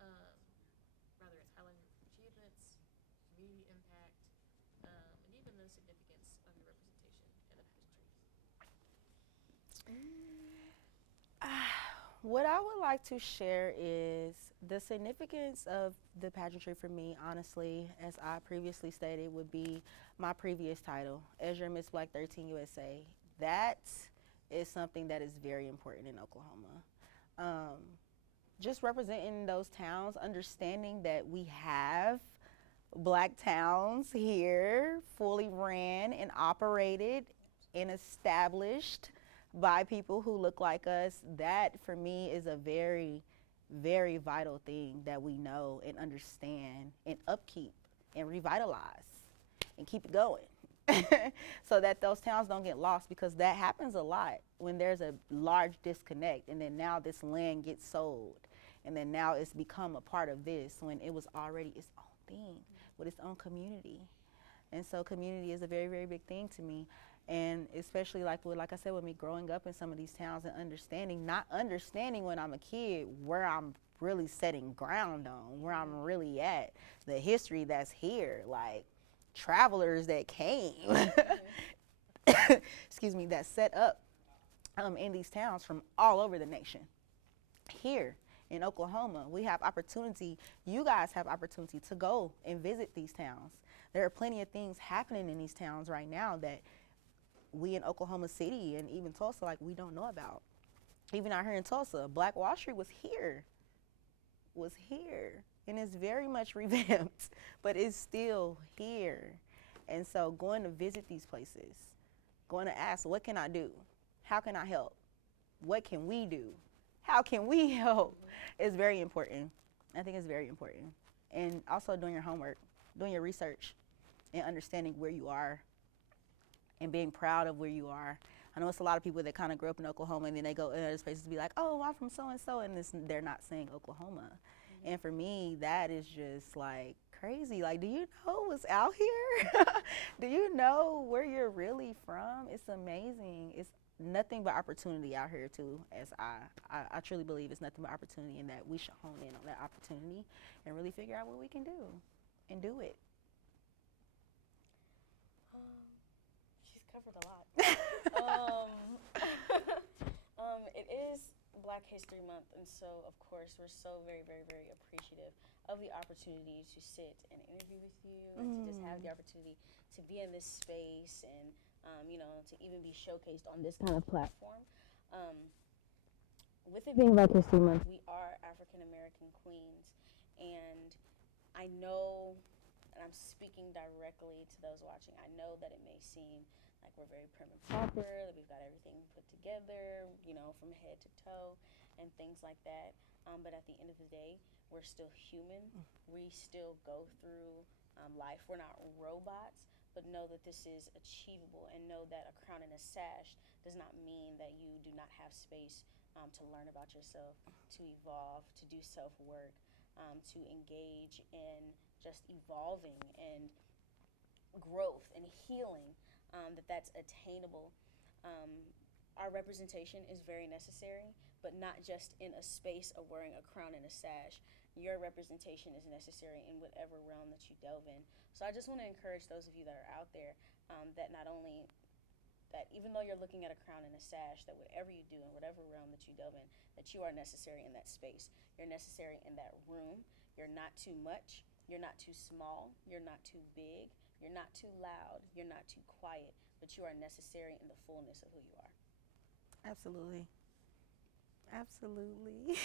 Um, Rather it's highlighting your achievements, community impact, and even the significance of your representation in the What I would like to share is the significance of the pageantry for me, honestly, as I previously stated, would be my previous title, as your Miss Black 13 USA. That is something that is very important in Oklahoma. Just representing those towns, understanding that we have black towns here, fully ran and operated and established by people who look like us. That for me is a very, very vital thing that we know and understand and upkeep and revitalize and keep it going. So that those towns don't get lost, because that happens a lot when there's a large disconnect, and then now this land gets sold, and then now it's become a part of this when it was already its own thing with its own community. And so community is a very, very big thing to me. And especially like I said, with me growing up in some of these towns and not understanding when I'm a kid where I'm really setting ground on, where I'm really at, the history that's here, like travelers that came, excuse me, that set up in these towns from all over the nation. Here in Oklahoma, we have opportunity, you guys have opportunity to go and visit these towns. There are plenty of things happening in these towns right now that we in Oklahoma City and even Tulsa, like, we don't know about. Even out here in Tulsa, Black Wall Street was here, and it's very much revamped, but it's still here. And so going to visit these places, going to ask, what can I do? How can I help? What can we do? How can we help? Is very important. I think it's very important. And also doing your homework, doing your research, and understanding where you are and being proud of where you are. I know it's a lot of people that kind of grew up in Oklahoma and then they go in other spaces to be like, oh, I'm from so-and-so, and they're not saying Oklahoma. And for me, that is just like crazy. Like, do you know what's out here? Do you know where you're really from? It's amazing. It's nothing but opportunity out here too, as I truly believe it's nothing but opportunity, and that we should hone in on that opportunity and really figure out what we can do and do it. She's covered a lot. It is Black History Month, and so of course we're so very, very, very appreciative of the opportunity to sit and interview with you, and to just have the opportunity to be in this space, and to even be showcased on this kind of platform. With it being Black History Month, we are African American queens, and I know, and and I'm speaking directly to those watching. I know that it may seem like we're very prim and proper, that we've got everything put together, from head to toe and things like that. But at the end of the day, we're still human. We still go through life. We're not robots, but know that this is achievable, and know that a crown and a sash does not mean that you do not have space to learn about yourself, to evolve, to do self work, to engage in just evolving and growth and healing, that's attainable. Um, our representation is very necessary, but not just in a space of wearing a crown and a sash. Your representation is necessary in whatever realm that you delve in. So I just want to encourage those of you that are out there, that not only that even though you're looking at a crown and a sash, that whatever you do in whatever realm that you delve in, that you are necessary in that space. You're necessary in that room. You're not too much. You're not too small. You're not too big. You're not too loud. You're not too quiet. But you are necessary in the fullness of who you are. Absolutely. Absolutely.